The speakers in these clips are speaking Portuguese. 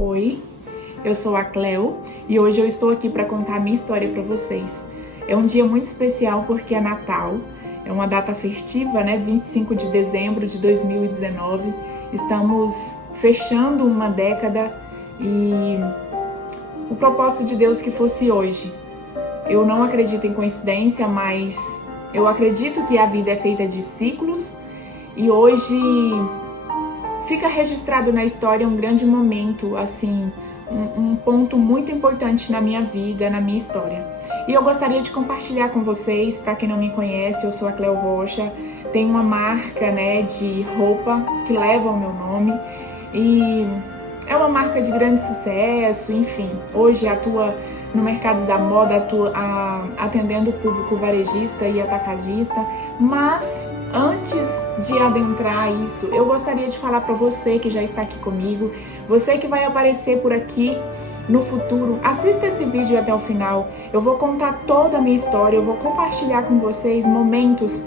Oi, eu sou a Cleo e hoje eu estou aqui para contar a minha história para vocês. É um dia muito especial porque é Natal, é uma data festiva, né? 25 de dezembro de 2019. Estamos fechando uma década e o propósito de Deus que fosse hoje. Eu não acredito em coincidência, mas eu acredito que a vida é feita de ciclos e hoje fica registrado na história um grande momento, assim, um ponto muito importante na minha vida, na minha história. E eu gostaria de compartilhar com vocês, para quem não me conhece, eu sou a Cleo Rocha, tenho uma marca, né, de roupa que leva o meu nome e é uma marca de grande sucesso, enfim, hoje atua no mercado da moda, atendendo o público varejista e atacadista, mas antes de adentrar isso, eu gostaria de falar para você que já está aqui comigo, você que vai aparecer por aqui no futuro, assista esse vídeo até o final. Eu vou contar toda a minha história, eu vou compartilhar com vocês momentos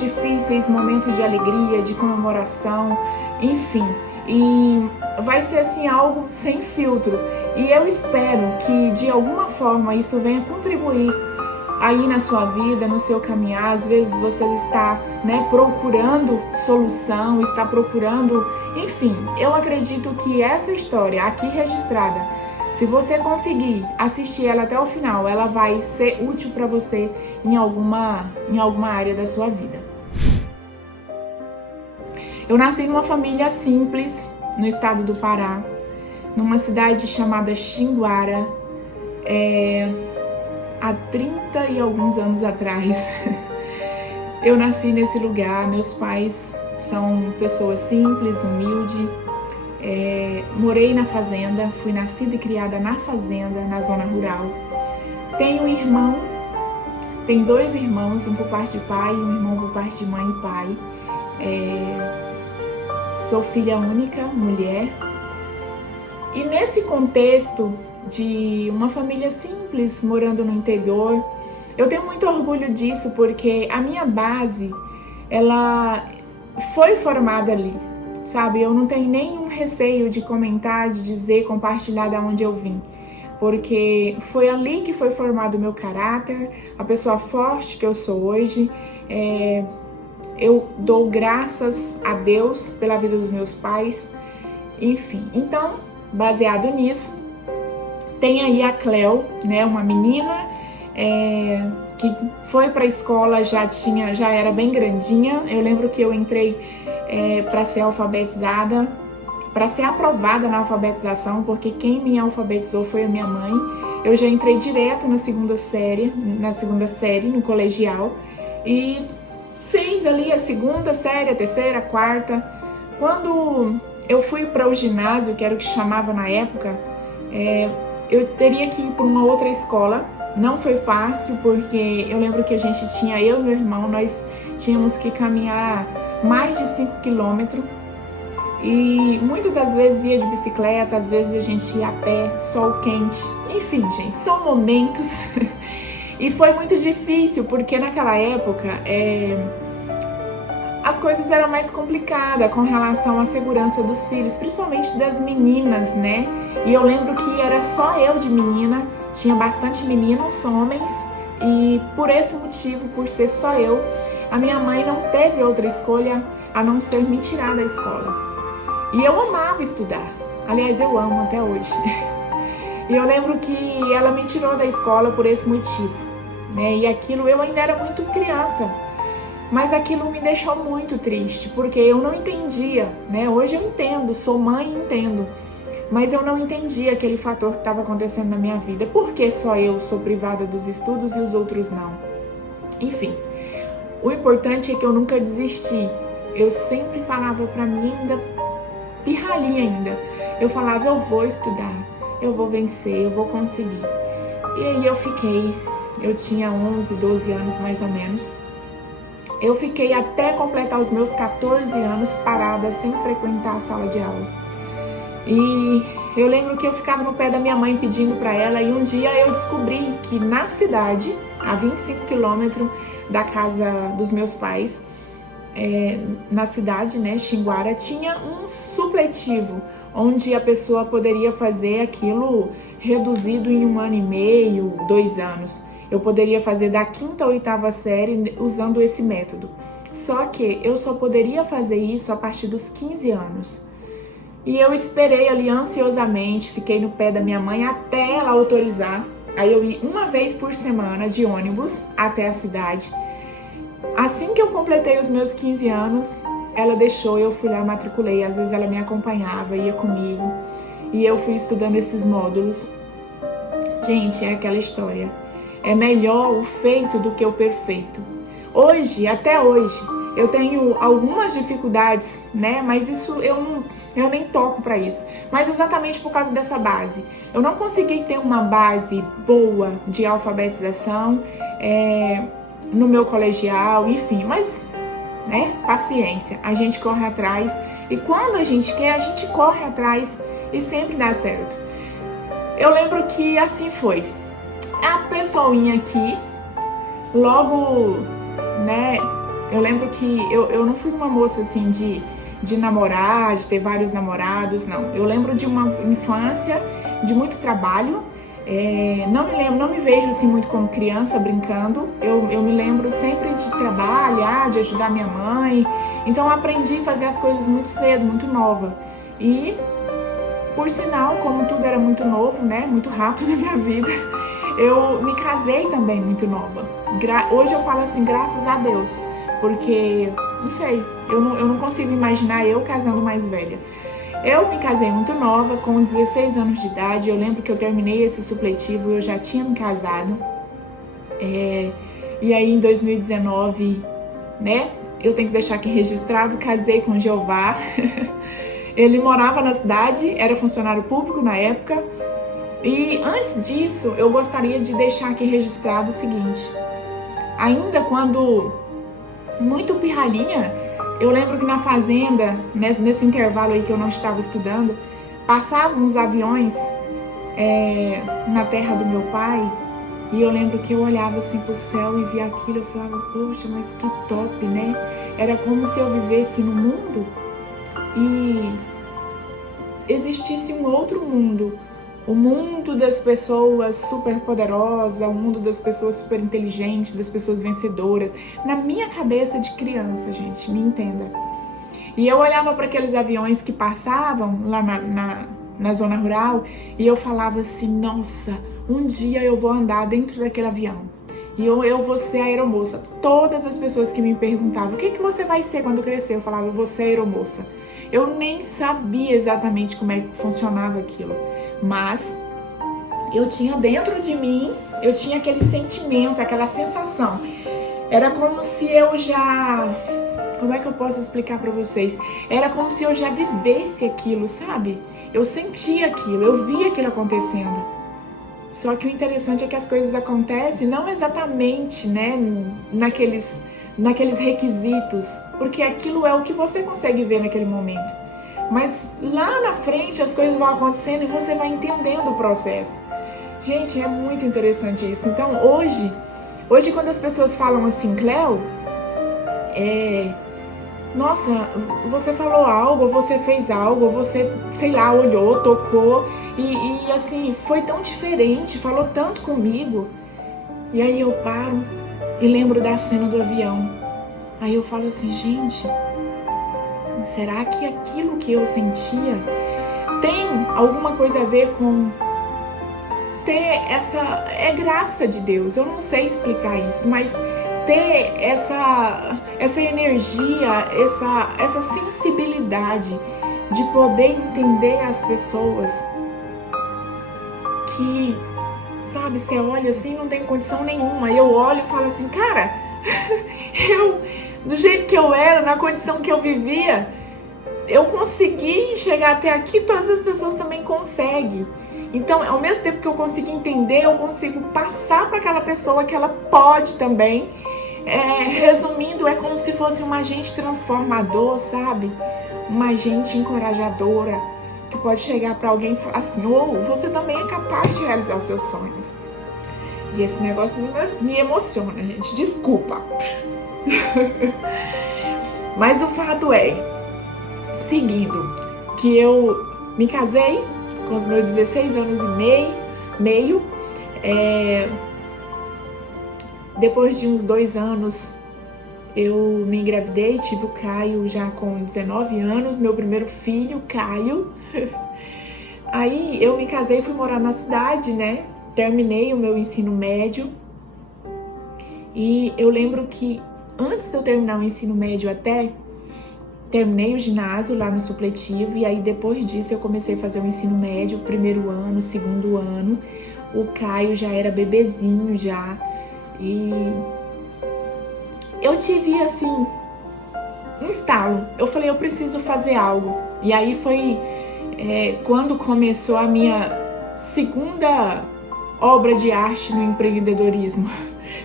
difíceis, momentos de alegria, de comemoração, enfim. E vai ser assim algo sem filtro. E eu espero que de alguma forma isso venha contribuir aí na sua vida, no seu caminhar. Às vezes você está, né, procurando solução, está procurando, enfim, eu acredito que essa história aqui registrada, se você conseguir assistir ela até o final, ela vai ser útil para você em alguma área da sua vida. Eu nasci numa família simples, no estado do Pará, numa cidade chamada Xinguara, há 30 e alguns anos atrás. Eu nasci nesse lugar, meus pais são pessoas simples, humildes. Morei na fazenda, fui nascida e criada na fazenda, na zona rural. Tenho dois irmãos, um por parte de pai e um irmão por parte de mãe e pai. Sou filha única, mulher. E nesse contexto de uma família simples, morando no interior, eu tenho muito orgulho disso, porque a minha base, ela foi formada ali, sabe? Eu não tenho nenhum receio de comentar, de dizer, compartilhar de onde eu vim, porque foi ali que foi formado o meu caráter, a pessoa forte que eu sou hoje. Eu dou graças a Deus pela vida dos meus pais, enfim. Então, baseado nisso, tem aí a Cleo, né, uma menina que foi para a escola, já era bem grandinha. Eu lembro que eu entrei para ser alfabetizada, para ser aprovada na alfabetização, porque quem me alfabetizou foi a minha mãe. Eu já entrei direto na segunda série, no colegial, e fiz ali a segunda série, a terceira, a quarta. Quando eu fui para o ginásio, que era o que chamava na época, eu teria que ir para uma outra escola. Não foi fácil, porque eu lembro que eu e meu irmão, nós tínhamos que caminhar mais de 5 quilômetros. E muitas das vezes ia de bicicleta, às vezes a gente ia a pé, sol quente. Enfim, gente, são momentos. E foi muito difícil, porque naquela época as coisas eram mais complicadas com relação à segurança dos filhos, principalmente das meninas, né? E eu lembro que era só eu de menina, tinha bastante meninos, homens, e por esse motivo, por ser só eu, a minha mãe não teve outra escolha a não ser me tirar da escola. E eu amava estudar, aliás, eu amo até hoje. E eu lembro que ela me tirou da escola por esse motivo, né? E aquilo, eu ainda era muito criança, mas aquilo me deixou muito triste, porque eu não entendia, né? Hoje eu entendo, sou mãe e entendo, mas eu não entendia aquele fator que estava acontecendo na minha vida. Por que só eu sou privada dos estudos e os outros não? Enfim, o importante é que eu nunca desisti. Eu sempre falava pra mim, ainda pirralhinha ainda, eu falava, eu vou estudar, eu vou vencer, eu vou conseguir. E aí eu tinha 11, 12 anos mais ou menos. Eu fiquei até completar os meus 14 anos parada, sem frequentar a sala de aula. E eu lembro que eu ficava no pé da minha mãe pedindo para ela, e um dia eu descobri que na cidade, a 25 quilômetros da casa dos meus pais, na cidade, né, Xinguara, tinha um supletivo, onde a pessoa poderia fazer aquilo reduzido em 1 ano e meio, 2 anos. Eu poderia fazer da 5ª à 8ª série usando esse método. Só que eu só poderia fazer isso a partir dos 15 anos. E eu esperei ali ansiosamente, fiquei no pé da minha mãe até ela autorizar. Aí eu ia 1 vez por semana de ônibus até a cidade. Assim que eu completei os meus 15 anos, ela deixou, eu fui lá, matriculei. Às vezes ela me acompanhava, ia comigo. E eu fui estudando esses módulos. Gente, é aquela história. É melhor o feito do que o perfeito. Hoje, até hoje, eu tenho algumas dificuldades, né? Mas isso eu nem toco para isso. Mas exatamente por causa dessa base. Eu não consegui ter uma base boa de alfabetização no meu colegial, enfim. Mas, né? Paciência. A gente corre atrás. E quando a gente quer, a gente corre atrás e sempre dá certo. Eu lembro que assim foi. A pessoinha aqui, logo, né? Eu lembro que eu não fui uma moça assim de namorar, de ter vários namorados, não. Eu lembro de uma infância de muito trabalho. Não me vejo assim muito como criança brincando. Eu me lembro sempre de trabalhar, de ajudar minha mãe. Então eu aprendi a fazer as coisas muito cedo, muito nova. E, por sinal, como tudo era muito novo, né? Muito rápido na minha vida, eu me casei também muito nova. Hoje eu falo assim, graças a Deus. Porque, não sei, eu não consigo imaginar eu casando mais velha. Eu me casei muito nova, com 16 anos de idade. Eu lembro que eu terminei esse supletivo, eu já tinha me casado. E aí em 2019, né, eu tenho que deixar aqui registrado, casei com o Jeová. Ele morava na cidade, era funcionário público na época. E antes disso, eu gostaria de deixar aqui registrado o seguinte. Ainda quando muito pirralhinha, eu lembro que na fazenda, nesse intervalo aí que eu não estava estudando, passavam uns aviões na terra do meu pai, e eu lembro que eu olhava assim pro céu e via aquilo, eu falava, poxa, mas que top, né? Era como se eu vivesse no mundo e existisse um outro mundo. O mundo das pessoas super poderosas, o mundo das pessoas super inteligentes, das pessoas vencedoras. Na minha cabeça de criança, gente, me entenda. E eu olhava para aqueles aviões que passavam lá na zona rural e eu falava assim, nossa, um dia eu vou andar dentro daquele avião. E eu vou ser aeromoça. Todas as pessoas que me perguntavam, o que você vai ser quando crescer? Eu falava, eu vou ser aeromoça. Eu nem sabia exatamente como é que funcionava aquilo. Mas eu tinha dentro de mim, eu tinha aquele sentimento, aquela sensação. Era como se eu já... Como é que eu posso explicar pra vocês? Era como se eu já vivesse aquilo, sabe? Eu sentia aquilo, eu via aquilo acontecendo. Só que o interessante é que as coisas acontecem não exatamente, né, naqueles requisitos, porque aquilo é o que você consegue ver naquele momento. Mas lá na frente as coisas vão acontecendo e você vai entendendo o processo. Gente, é muito interessante isso. Então hoje quando as pessoas falam assim, Cleo, nossa, você falou algo, você fez algo, você, sei lá, olhou, tocou e assim, foi tão diferente, falou tanto comigo. E aí eu paro e lembro da cena do avião. Aí eu falo assim, gente, será que aquilo que eu sentia tem alguma coisa a ver com ter essa... É graça de Deus, eu não sei explicar isso, mas ter essa energia, essa sensibilidade de poder entender as pessoas que, sabe, você olha assim, não tem condição nenhuma. Eu olho e falo assim, cara, do jeito que eu era, na condição que eu vivia, eu consegui chegar até aqui, todas as pessoas também conseguem. Então, ao mesmo tempo que eu consigo entender, eu consigo passar para aquela pessoa que ela pode também. Resumindo, é como se fosse um agente transformador, sabe? Uma agente encorajadora, que pode chegar para alguém e falar assim, você também é capaz de realizar os seus sonhos. E esse negócio me emociona, gente, desculpa. Mas o fato é, seguindo, que eu me casei com os meus 16 anos e meio. Depois de uns 2 anos, eu me engravidei, tive o Caio já com 19 anos, meu primeiro filho, Caio. Aí eu me casei e fui morar na cidade, né? Terminei o meu ensino médio. E eu lembro que antes de eu terminar o ensino médio terminei o ginásio lá no supletivo. E aí depois disso eu comecei a fazer o ensino médio, primeiro ano, segundo ano. O Caio já era bebezinho já. E eu tive assim um estalo. Eu falei, eu preciso fazer algo. E aí foi quando começou a minha segunda obra de arte no empreendedorismo.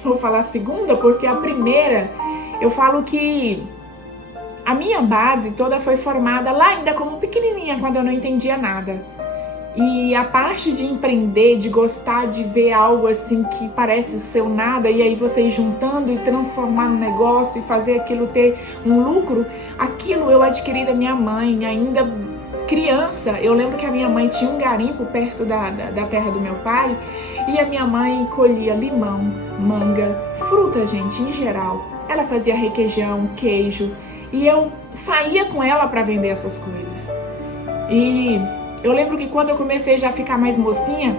Eu vou falar segunda porque a primeira, eu falo que a minha base toda foi formada lá ainda como pequenininha, quando eu não entendia nada. E a parte de empreender, de gostar de ver algo assim que parece o seu nada, e aí você ir juntando e transformar no negócio e fazer aquilo ter um lucro, aquilo eu adquiri da minha mãe, ainda criança. Eu lembro que a minha mãe tinha um garimpo perto da terra do meu pai, e a minha mãe colhia limão, manga, fruta, gente, em geral. Ela fazia requeijão, queijo, e eu saía com ela para vender essas coisas. E eu lembro que quando eu comecei já a ficar mais mocinha,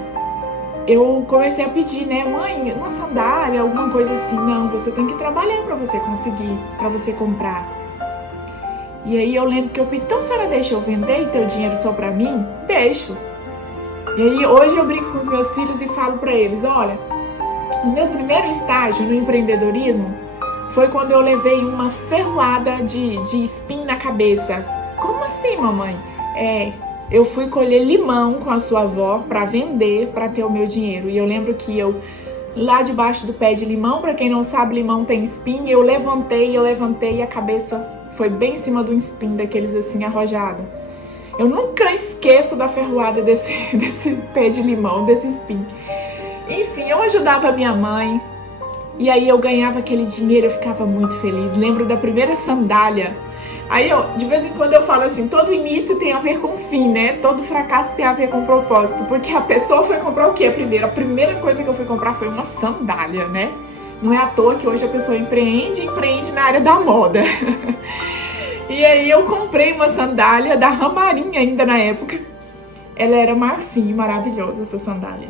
eu comecei a pedir, né, mãe, uma sandália, alguma coisa assim. Não, você tem que trabalhar para você conseguir, para você comprar. E aí eu lembro que eu pedi, então a senhora deixa eu vender e ter o dinheiro só para mim? Deixo. E aí hoje eu brinco com os meus filhos e falo para eles, olha, o meu primeiro estágio no empreendedorismo foi quando eu levei uma ferroada de espinho na cabeça. Como assim, mamãe? Eu fui colher limão com a sua avó para vender, para ter o meu dinheiro. E eu lembro que eu, lá debaixo do pé de limão, para quem não sabe, limão tem espinho, eu levantei e a cabeça foi bem em cima do espinho, daqueles assim, arrojado. Eu nunca esqueço da ferroada desse pé de limão, desse espinho. Enfim, eu ajudava a minha mãe, e aí eu ganhava aquele dinheiro, eu ficava muito feliz. Lembro da primeira sandália. Aí, de vez em quando eu falo assim, todo início tem a ver com fim, né? Todo fracasso tem a ver com propósito. Porque a pessoa foi comprar o quê primeiro? A primeira coisa que eu fui comprar foi uma sandália, né? Não é à toa que hoje a pessoa empreende na área da moda. E aí eu comprei uma sandália da Ramarinha ainda na época. Ela era marfim, maravilhosa essa sandália.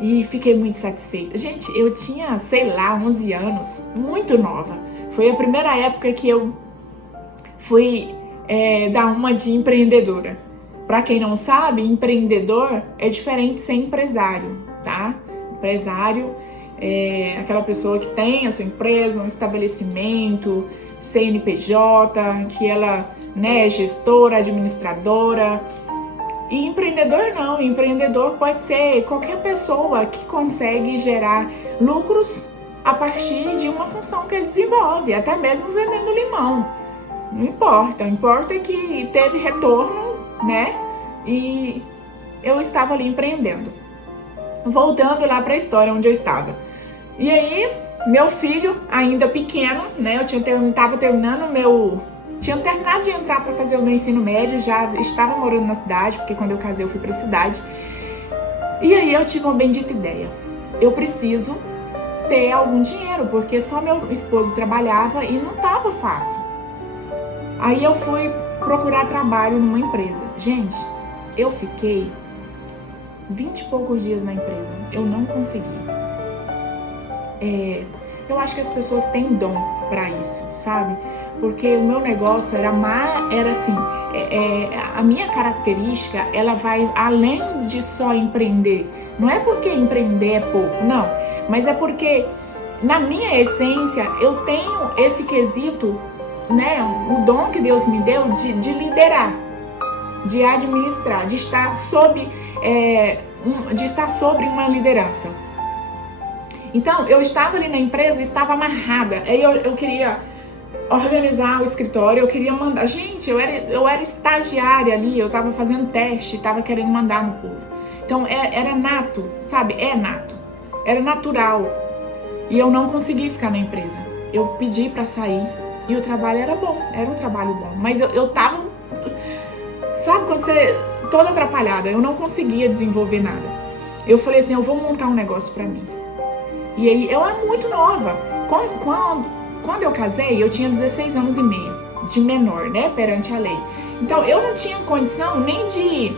E fiquei muito satisfeita. Gente, eu tinha, sei lá, 11 anos, muito nova. Foi a primeira época que eu fui dar uma de empreendedora. Para quem não sabe, empreendedor é diferente de ser empresário, tá? Empresário é aquela pessoa que tem a sua empresa, um estabelecimento, CNPJ, que ela, né, é gestora, administradora. E empreendedor não, empreendedor pode ser qualquer pessoa que consegue gerar lucros a partir de uma função que ele desenvolve, até mesmo vendendo limão. Não importa, importa que teve retorno, né? E eu estava ali empreendendo. Voltando lá para a história onde eu estava. E aí, meu filho, ainda pequeno, né? Eu tinha terminado de entrar para fazer o meu ensino médio, já estava morando na cidade, porque quando eu casei eu fui para a cidade. E aí eu tive uma bendita ideia. Eu preciso ter algum dinheiro, porque só meu esposo trabalhava e não estava fácil. Aí eu fui procurar trabalho numa empresa. Gente, eu fiquei 20 e poucos dias na empresa. Eu não consegui. Eu acho que as pessoas têm dom para isso, sabe? Porque o meu negócio era assim, a minha característica, ela vai além de só empreender. Não é porque empreender é pouco, não. Mas é porque, na minha essência, eu tenho esse quesito, né, o dom que Deus me deu de liderar, de administrar, de estar sobre uma liderança. Então, eu estava ali na empresa, estava amarrada. Aí eu queria organizar o escritório, eu queria mandar. Gente, eu era estagiária ali, eu estava fazendo teste, estava querendo mandar no povo. Então, era nato, sabe? É nato. Era natural. E eu não consegui ficar na empresa. Eu pedi para sair. E o trabalho era bom, era um trabalho bom. Mas eu tava... Sabe quando você toda atrapalhada, eu não conseguia desenvolver nada. Eu falei assim, eu vou montar um negócio pra mim. E aí, eu era muito nova. Quando eu casei, eu tinha 16 anos e meio de menor, né, perante a lei. Então, eu não tinha condição nem de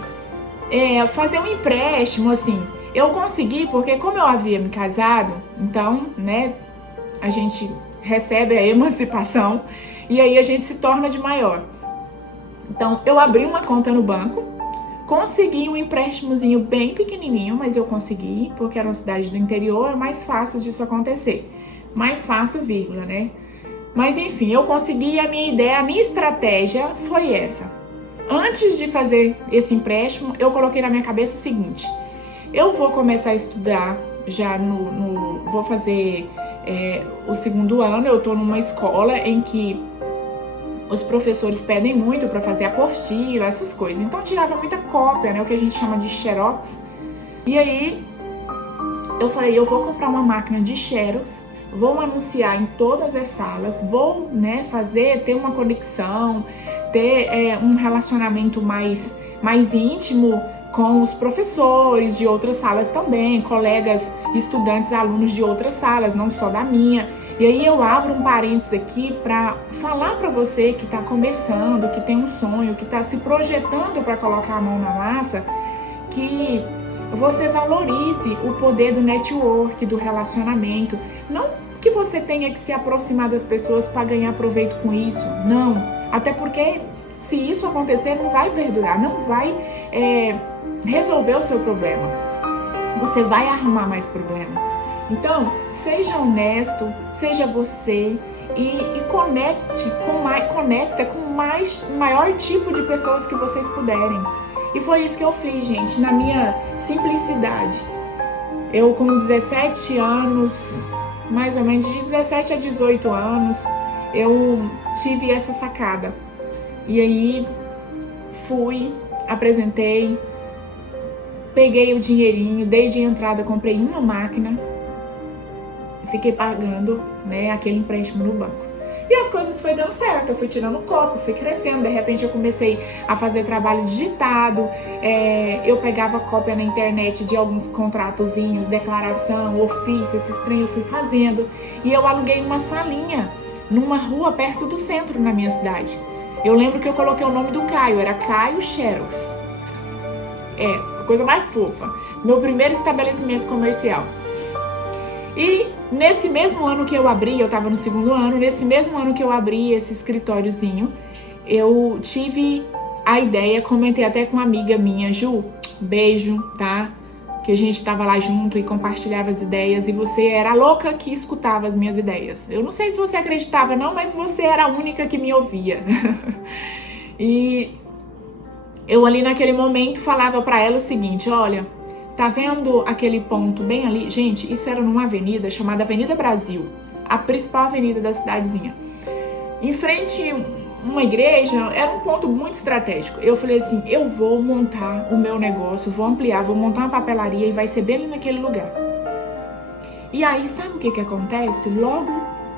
fazer um empréstimo, assim. Eu consegui, porque como eu havia me casado, então, né, a gente recebe a emancipação e aí a gente se torna de maior. Então, eu abri uma conta no banco, consegui um empréstimozinho bem pequenininho, mas eu consegui, porque era uma cidade do interior, é mais fácil disso acontecer. Mais fácil, vírgula, né? Mas enfim, eu consegui, a minha ideia, a minha estratégia foi essa. Antes de fazer esse empréstimo, eu coloquei na minha cabeça o seguinte: eu vou começar a estudar já vou fazer o segundo ano, eu tô numa escola em que os professores pedem muito para fazer apostila, essas coisas. Então tirava muita cópia, né, o que a gente chama de xerox. E aí eu falei, eu vou comprar uma máquina de xerox, vou anunciar em todas as salas, vou, né, ter uma conexão, ter um relacionamento mais íntimo com os professores de outras salas também, colegas, estudantes, alunos de outras salas, não só da minha. E aí eu abro um parênteses aqui para falar para você que está começando, que tem um sonho, que está se projetando para colocar a mão na massa, que você valorize o poder do network, do relacionamento. Não que você tenha que se aproximar das pessoas para ganhar proveito com isso, não. Até porque se isso acontecer, não vai perdurar, não vai resolver o seu problema. Você vai arrumar mais problema. Então, seja honesto, seja você e conecta com o maior tipo de pessoas que vocês puderem. E foi isso que eu fiz, gente, na minha simplicidade. Eu com 17 anos, mais ou menos de 17 a 18 anos, eu tive essa sacada. E aí fui, apresentei, peguei o dinheirinho, dei de entrada, comprei uma máquina, fiquei pagando, né, aquele empréstimo no banco. E as coisas foi dando certo, eu fui tirando o copo, fui crescendo, de repente eu comecei a fazer trabalho digitado, eu pegava cópia na internet de alguns contratozinhos, declaração, ofício, esses trem eu fui fazendo. E eu aluguei uma salinha numa rua perto do centro na minha cidade. Eu lembro que eu coloquei o nome do Caio, era Caio Xerox. A coisa mais fofa. Meu primeiro estabelecimento comercial. E nesse mesmo ano que eu abri, eu tava no segundo ano, nesse mesmo ano que eu abri esse escritóriozinho, eu tive a ideia, comentei até com uma amiga minha, Ju, beijo, tá? Que a gente tava lá junto e compartilhava as ideias e você era a louca que escutava as minhas ideias. Eu não sei se você acreditava não, mas você era a única que me ouvia. E eu ali naquele momento falava pra ela o seguinte, olha, tá vendo aquele ponto bem ali? Gente, isso era numa avenida chamada Avenida Brasil, a principal avenida da cidadezinha. Em frente a uma igreja, era um ponto muito estratégico. Eu falei assim, eu vou montar o meu negócio, vou ampliar, vou montar uma papelaria e vai ser bem ali naquele lugar. E aí, sabe o que acontece? Logo,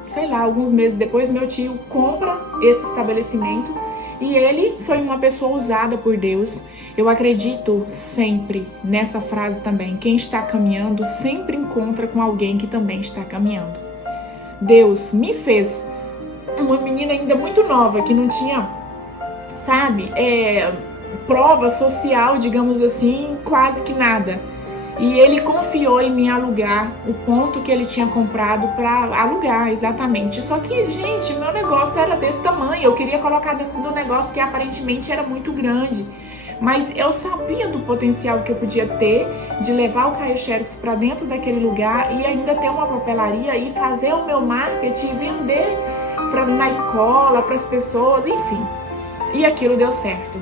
sei lá, alguns meses depois, meu tio compra esse estabelecimento e ele foi uma pessoa usada por Deus. Eu acredito sempre nessa frase também, quem está caminhando sempre encontra com alguém que também está caminhando. Deus me fez uma menina ainda muito nova, que não tinha, sabe, prova social, digamos assim, quase que nada. E ele confiou em mim alugar o ponto que ele tinha comprado para alugar, exatamente. Só que, gente, meu negócio era desse tamanho, eu queria colocar dentro do negócio que aparentemente era muito grande. Mas eu sabia do potencial que eu podia ter de levar o Caio Xerox para dentro daquele lugar e ainda ter uma papelaria e fazer o meu marketing e vender na escola, para as pessoas, enfim. E aquilo deu certo.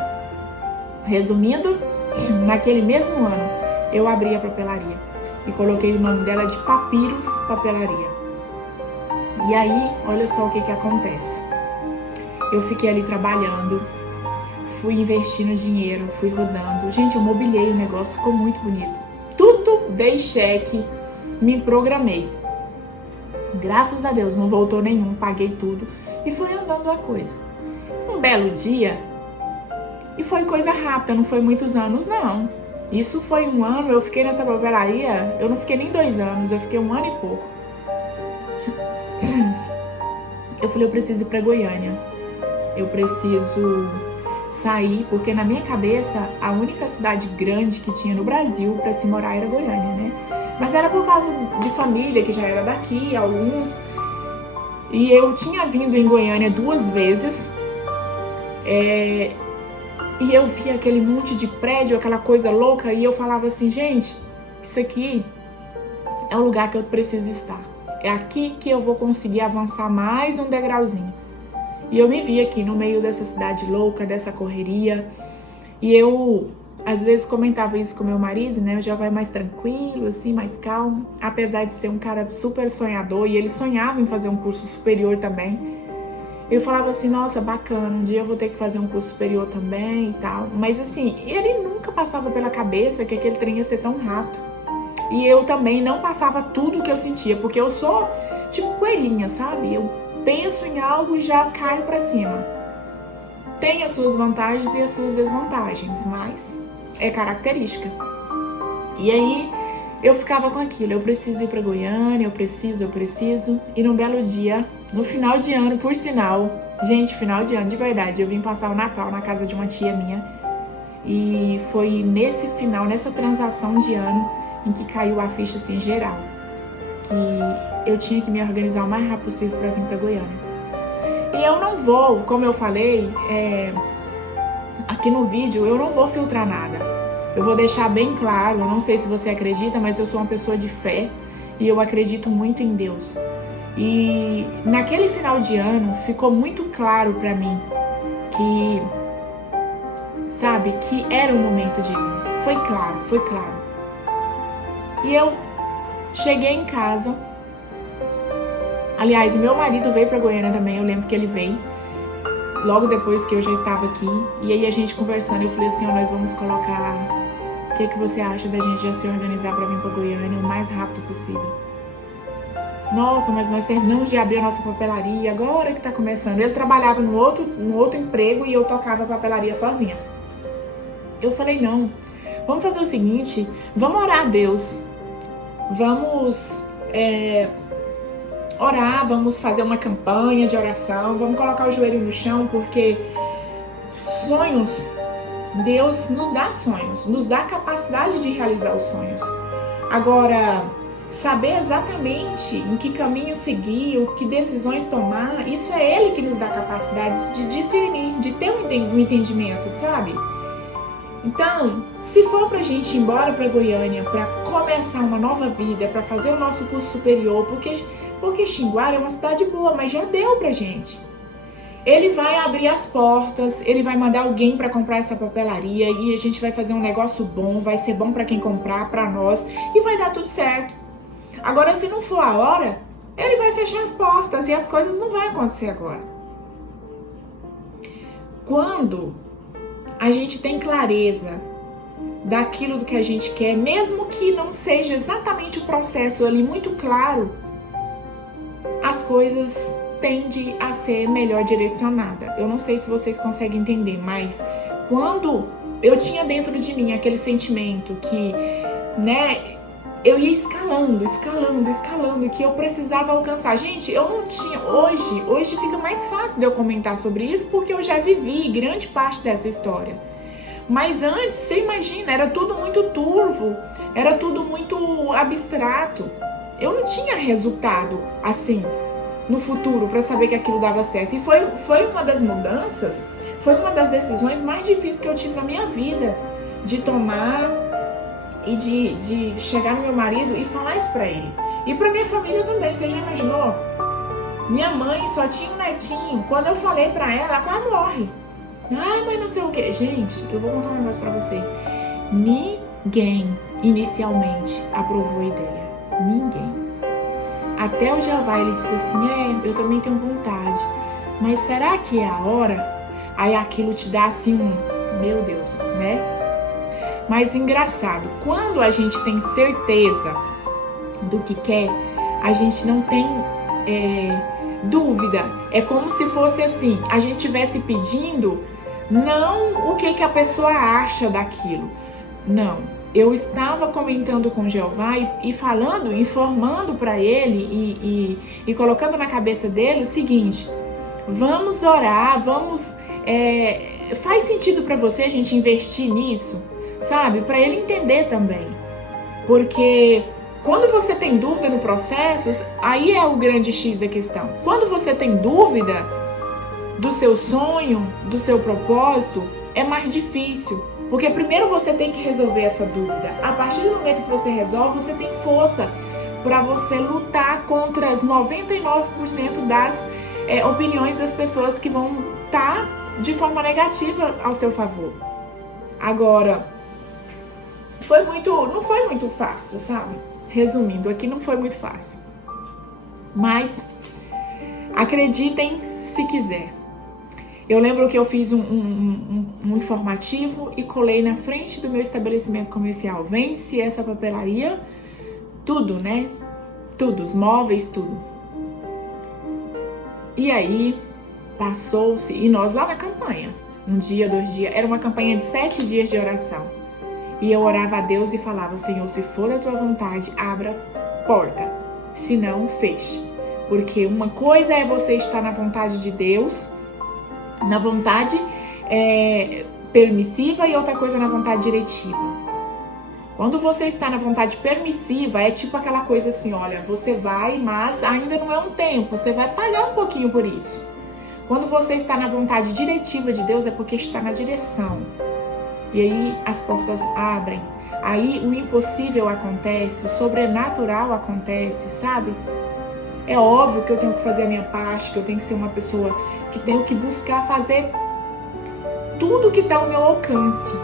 Resumindo, naquele mesmo ano, eu abri a papelaria e coloquei o nome dela de Papiros Papelaria. E aí, olha só o que acontece. Eu fiquei ali trabalhando, fui investindo dinheiro, fui rodando. Gente, eu mobiliei o negócio, ficou muito bonito. Tudo dei cheque, me programei. Graças a Deus, não voltou nenhum, paguei tudo e fui andando a coisa. Um belo dia, E foi coisa rápida, não foi muitos anos, não. Isso foi 1 ano, eu fiquei nessa papelaria, eu não fiquei nem 2 anos, eu fiquei 1 ano e pouco. Eu falei, eu preciso ir pra Goiânia. Eu preciso sair, porque na minha cabeça, a única cidade grande que tinha no Brasil pra se morar era Goiânia, né? Mas era por causa de família, que já era daqui, alguns. E eu tinha vindo em Goiânia 2 vezes. E eu via aquele monte de prédio, aquela coisa louca, e eu falava assim, gente, isso aqui é o lugar que eu preciso estar. É aqui que eu vou conseguir avançar mais um degrauzinho. E eu me vi aqui no meio dessa cidade louca, dessa correria. E eu, às vezes, comentava isso com meu marido, né? Eu já vai mais tranquilo, assim, mais calmo. Apesar de ser um cara super sonhador, e ele sonhava em fazer um curso superior também. Eu falava assim, nossa, bacana, um dia eu vou ter que fazer um curso superior também e tal. Mas assim, ele nunca passava pela cabeça que aquele trem ia ser tão rápido. E eu também não passava tudo o que eu sentia, porque eu sou tipo coelhinha, sabe? Eu penso em algo e já caio pra cima. Tem as suas vantagens e as suas desvantagens, mas é característica. E aí eu ficava com aquilo, eu preciso ir pra Goiânia, eu preciso. E num belo dia, no final de ano, por sinal, gente, final de ano, de verdade, eu vim passar o Natal na casa de uma tia minha. E foi nesse final, nessa transação de ano, em que caiu a ficha assim geral. Que eu tinha que me organizar o mais rápido possível para vir para Goiânia. E eu não vou, como eu falei, aqui no vídeo, eu não vou filtrar nada. Eu vou deixar bem claro, eu não sei se você acredita, mas eu sou uma pessoa de fé e eu acredito muito em Deus. E naquele final de ano ficou muito claro para mim que, sabe, que era o momento de vir. Foi claro. E eu cheguei em casa. Aliás, o meu marido veio para Goiânia também, eu lembro que ele veio logo depois que eu já estava aqui. E aí a gente conversando, eu falei assim, nós vamos colocar, o que você acha da gente já se organizar para vir para Goiânia o mais rápido possível? Nossa, mas nós terminamos de abrir a nossa papelaria, agora que tá começando. Ele trabalhava no outro emprego e eu tocava a papelaria sozinha. Eu falei, não, vamos fazer o seguinte, vamos orar a Deus. Vamos orar, vamos fazer uma campanha de oração, vamos colocar o joelho no chão, porque sonhos, Deus nos dá sonhos, nos dá a capacidade de realizar os sonhos. Agora, saber exatamente em que caminho seguir, que decisões tomar, isso é Ele que nos dá a capacidade de discernir, de ter um entendimento, sabe? Então, se for pra gente ir embora pra Goiânia, pra começar uma nova vida, pra fazer o nosso curso superior, porque Xinguara é uma cidade boa, mas já deu pra gente. Ele vai abrir as portas, ele vai mandar alguém pra comprar essa papelaria e a gente vai fazer um negócio bom, vai ser bom pra quem comprar, pra nós, e vai dar tudo certo. Agora, se não for a hora, ele vai fechar as portas e as coisas não vão acontecer agora. Quando a gente tem clareza daquilo do que a gente quer, mesmo que não seja exatamente o processo ali muito claro, as coisas tendem a ser melhor direcionada. Eu não sei se vocês conseguem entender, mas quando eu tinha dentro de mim aquele sentimento que, né, eu ia escalando, que eu precisava alcançar. Gente, eu não tinha, hoje fica mais fácil de eu comentar sobre isso, porque eu já vivi grande parte dessa história. Mas antes, você imagina, era tudo muito turvo, era tudo muito abstrato. Eu não tinha resultado, assim, no futuro, para saber que aquilo dava certo. E foi uma das mudanças, foi uma das decisões mais difíceis que eu tive na minha vida, de tomar e de chegar no meu marido e falar isso pra ele. E pra minha família também, você já imaginou? Minha mãe só tinha um netinho. Quando eu falei pra ela quase morre. Ai, mas não sei o que. Gente, eu vou contar um negócio pra vocês. Ninguém, inicialmente, aprovou a ideia. Ninguém. Até o Jeová, ele disse assim, eu também tenho vontade. Mas será que é a hora? Aí aquilo te dá assim meu Deus, né? Mas engraçado, quando a gente tem certeza do que quer, a gente não tem dúvida. É como se fosse assim, a gente estivesse pedindo, não o que a pessoa acha daquilo. Não, eu estava comentando com Jeová e falando, informando para ele e colocando na cabeça dele o seguinte: vamos orar, faz sentido para você a gente investir nisso, sabe? Para ele entender também. Porque quando você tem dúvida no processo, aí é o grande X da questão. Quando você tem dúvida do seu sonho, do seu propósito, é mais difícil. Porque primeiro você tem que resolver essa dúvida. A partir do momento que você resolve, você tem força para você lutar contra as 99% das opiniões das pessoas que vão estar de forma negativa ao seu favor. Agora, não foi muito fácil, sabe? Resumindo, aqui não foi muito fácil. Mas acreditem se quiser. Eu lembro que eu fiz um informativo e colei na frente do meu estabelecimento comercial. Vende-se essa papelaria, tudo, né? Tudo, os móveis, tudo. E aí, passou-se, e nós lá na campanha, um dia, 2 dias, era uma campanha de 7 dias de oração. E eu orava a Deus e falava: Senhor, se for da tua vontade, abra porta, se não, feche. Porque uma coisa é você estar na vontade de Deus, na vontade permissiva, e outra coisa na vontade diretiva. Quando você está na vontade permissiva, é tipo aquela coisa assim: olha, você vai, mas ainda não é um tempo, você vai pagar um pouquinho por isso. Quando você está na vontade diretiva de Deus, é porque está na direção. E aí as portas abrem, aí o impossível acontece, o sobrenatural acontece, sabe? É óbvio que eu tenho que fazer a minha parte, que eu tenho que ser uma pessoa que tenho que buscar fazer tudo que está ao meu alcance.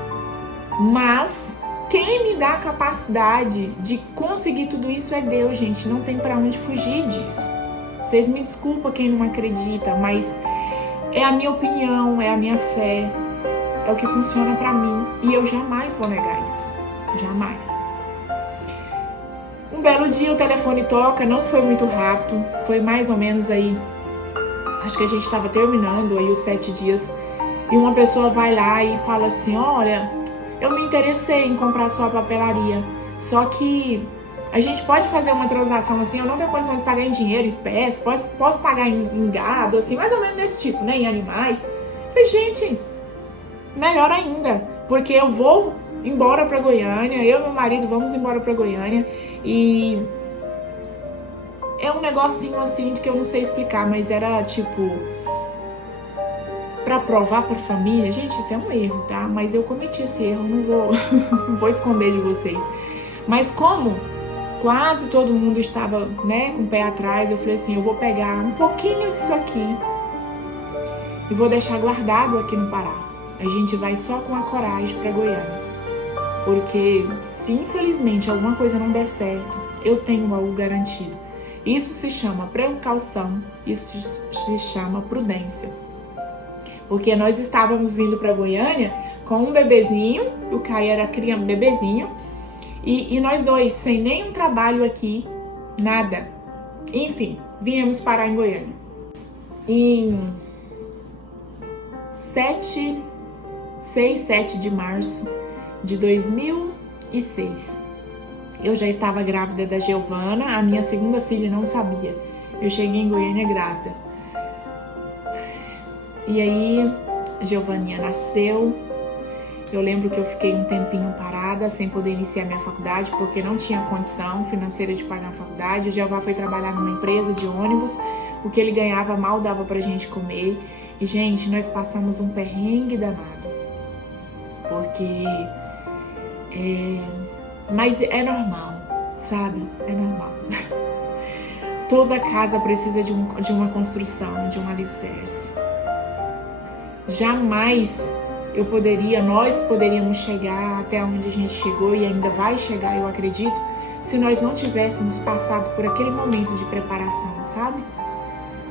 Mas quem me dá a capacidade de conseguir tudo isso é Deus, gente. Não tem para onde fugir disso. Vocês me desculpam quem não acredita, mas é a minha opinião, é a minha fé, é o que funciona para mim. E eu jamais vou negar isso. Jamais. Um belo dia o telefone toca, não foi muito rápido, foi mais ou menos aí, acho que a gente estava terminando aí os 7 dias, e uma pessoa vai lá e fala assim: olha, eu me interessei em comprar sua papelaria, só que a gente pode fazer uma transação assim, eu não tenho condição de pagar em dinheiro, em espécie, posso pagar em gado, assim, mais ou menos desse tipo, né, em animais. Eu falei: gente, melhor ainda, porque eu vou embora para Goiânia, eu e meu marido vamos embora para Goiânia, e é um negocinho assim de que eu não sei explicar, mas era tipo para provar para família. Gente, isso é um erro, tá? Mas eu cometi esse erro, não vou esconder de vocês. Mas como quase todo mundo estava, né, com o pé atrás, eu falei assim: eu vou pegar um pouquinho disso aqui e vou deixar guardado aqui no Pará. A gente vai só com a coragem para Goiânia. Porque se infelizmente alguma coisa não der certo, eu tenho algo garantido. Isso se chama precaução, isso se chama prudência. Porque nós estávamos vindo para Goiânia com um bebezinho, o Caio era criança, bebezinho, e nós dois, sem nenhum trabalho aqui, nada. Enfim, viemos parar em Goiânia. Em 6, 7 de março de 2006. Eu já estava grávida da Giovana, a minha segunda filha, não sabia. Eu cheguei em Goiânia grávida. E aí, a Giovaninha nasceu. Eu lembro que eu fiquei um tempinho parada, sem poder iniciar minha faculdade, porque não tinha condição financeira de pagar a faculdade. O Jeová foi trabalhar numa empresa de ônibus, o que ele ganhava mal dava pra gente comer. E, gente, nós passamos um perrengue danado. Porque mas é normal, sabe? É normal. Toda casa precisa de uma construção, de um alicerce. Jamais nós poderíamos chegar até onde a gente chegou e ainda vai chegar, eu acredito, se nós não tivéssemos passado por aquele momento de preparação, sabe?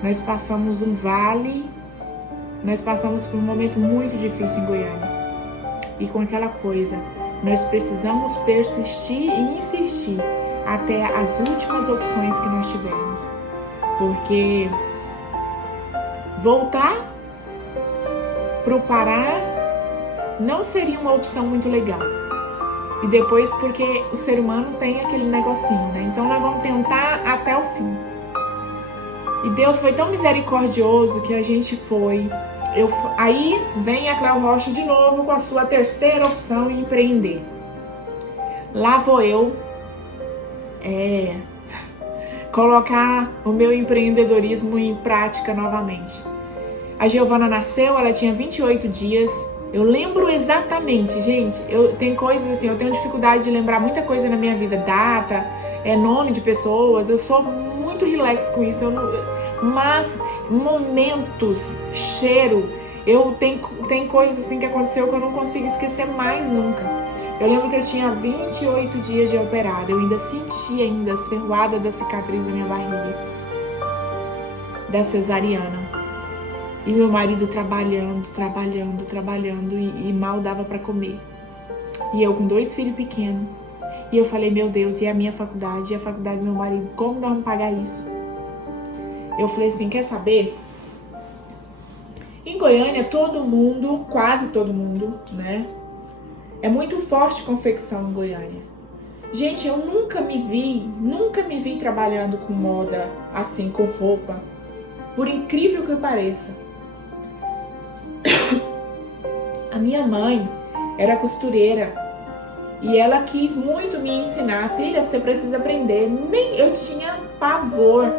Nós passamos um vale, nós passamos por um momento muito difícil em Goiânia. E com aquela coisa, nós precisamos persistir e insistir até as últimas opções que nós tivermos. Porque voltar pro Pará não seria uma opção muito legal. E depois porque o ser humano tem aquele negocinho, né? Então nós vamos tentar até o fim. E Deus foi tão misericordioso que a gente foi. Aí vem a Cléo Rocha de novo com a sua terceira opção em empreender. Lá vou eu colocar o meu empreendedorismo em prática novamente. A Giovana nasceu, ela tinha 28 dias. Eu lembro exatamente, gente. Tem coisas assim, eu tenho dificuldade de lembrar muita coisa na minha vida. Data, nome de pessoas. Eu sou muito relax com isso. Mas momentos, cheiro. Tem coisas assim que aconteceu que eu não consigo esquecer mais nunca. Eu lembro que eu tinha 28 dias de operada. Eu ainda sentia as ferroadas da cicatriz da minha barriga. Da cesariana. E meu marido trabalhando e mal dava pra comer. E eu com 2 filhos pequenos. E eu falei, meu Deus, e a minha faculdade? E a faculdade do meu marido? Como nós vamos pagar isso? Eu falei assim, quer saber? Em Goiânia, todo mundo, quase todo mundo, né? É muito forte confecção em Goiânia. Gente, eu nunca me vi trabalhando com moda, assim, com roupa. Por incrível que pareça. A minha mãe era costureira e ela quis muito me ensinar. Filha, você precisa aprender. Eu tinha pavor.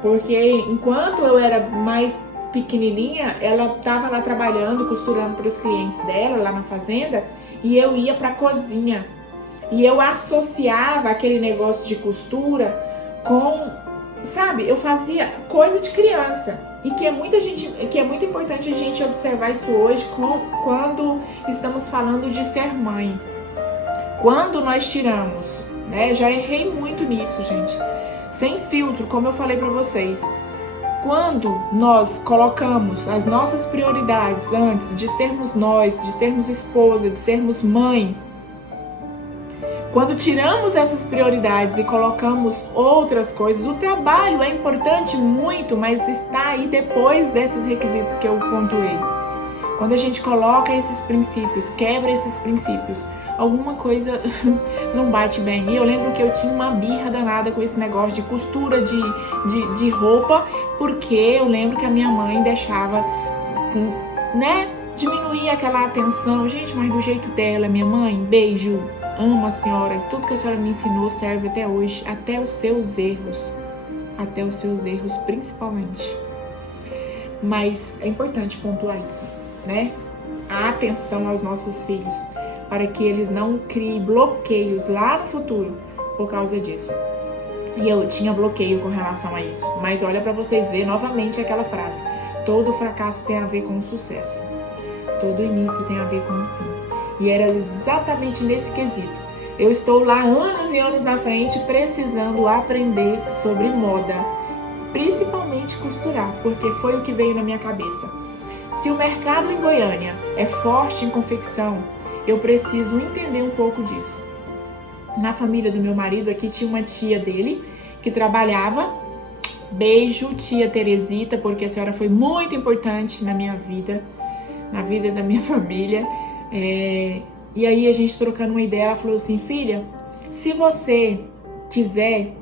Porque enquanto eu era mais pequenininha, ela estava lá trabalhando, costurando para os clientes dela, lá na fazenda, e eu ia para a cozinha. E eu associava aquele negócio de costura com, sabe, eu fazia coisa de criança. E que é muito importante a gente observar isso hoje quando estamos falando de ser mãe. Quando nós tiramos, né? Já errei muito nisso, gente. Sem filtro, como eu falei para vocês. Quando nós colocamos as nossas prioridades antes de sermos nós, de sermos esposa, de sermos mãe, quando tiramos essas prioridades e colocamos outras coisas, o trabalho é importante muito, mas está aí depois desses requisitos que eu pontuei. Quando a gente coloca esses princípios, quebra esses princípios, alguma coisa não bate bem. E eu lembro que eu tinha uma birra danada com esse negócio de costura de roupa, porque eu lembro que a minha mãe deixava, né, diminuir aquela atenção. Gente, mas do jeito dela, minha mãe, beijo. Amo a senhora, tudo que a senhora me ensinou serve até hoje, até os seus erros principalmente. Mas é importante pontuar isso, né? A atenção aos nossos filhos, para que eles não criem bloqueios lá no futuro por causa disso. E eu tinha bloqueio com relação a isso, mas olha para vocês verem novamente aquela frase: todo fracasso tem a ver com o sucesso, todo início tem a ver com o fim. E era exatamente nesse quesito. Eu estou lá anos e anos na frente precisando aprender sobre moda, principalmente costurar, porque foi o que veio na minha cabeça. Se o mercado em Goiânia é forte em confecção, eu preciso entender um pouco disso. Na família do meu marido aqui tinha uma tia dele que trabalhava. Beijo, tia Teresita, porque a senhora foi muito importante na minha vida, na vida da minha família. E aí a gente trocando uma ideia, ela falou assim: filha, se você quiser,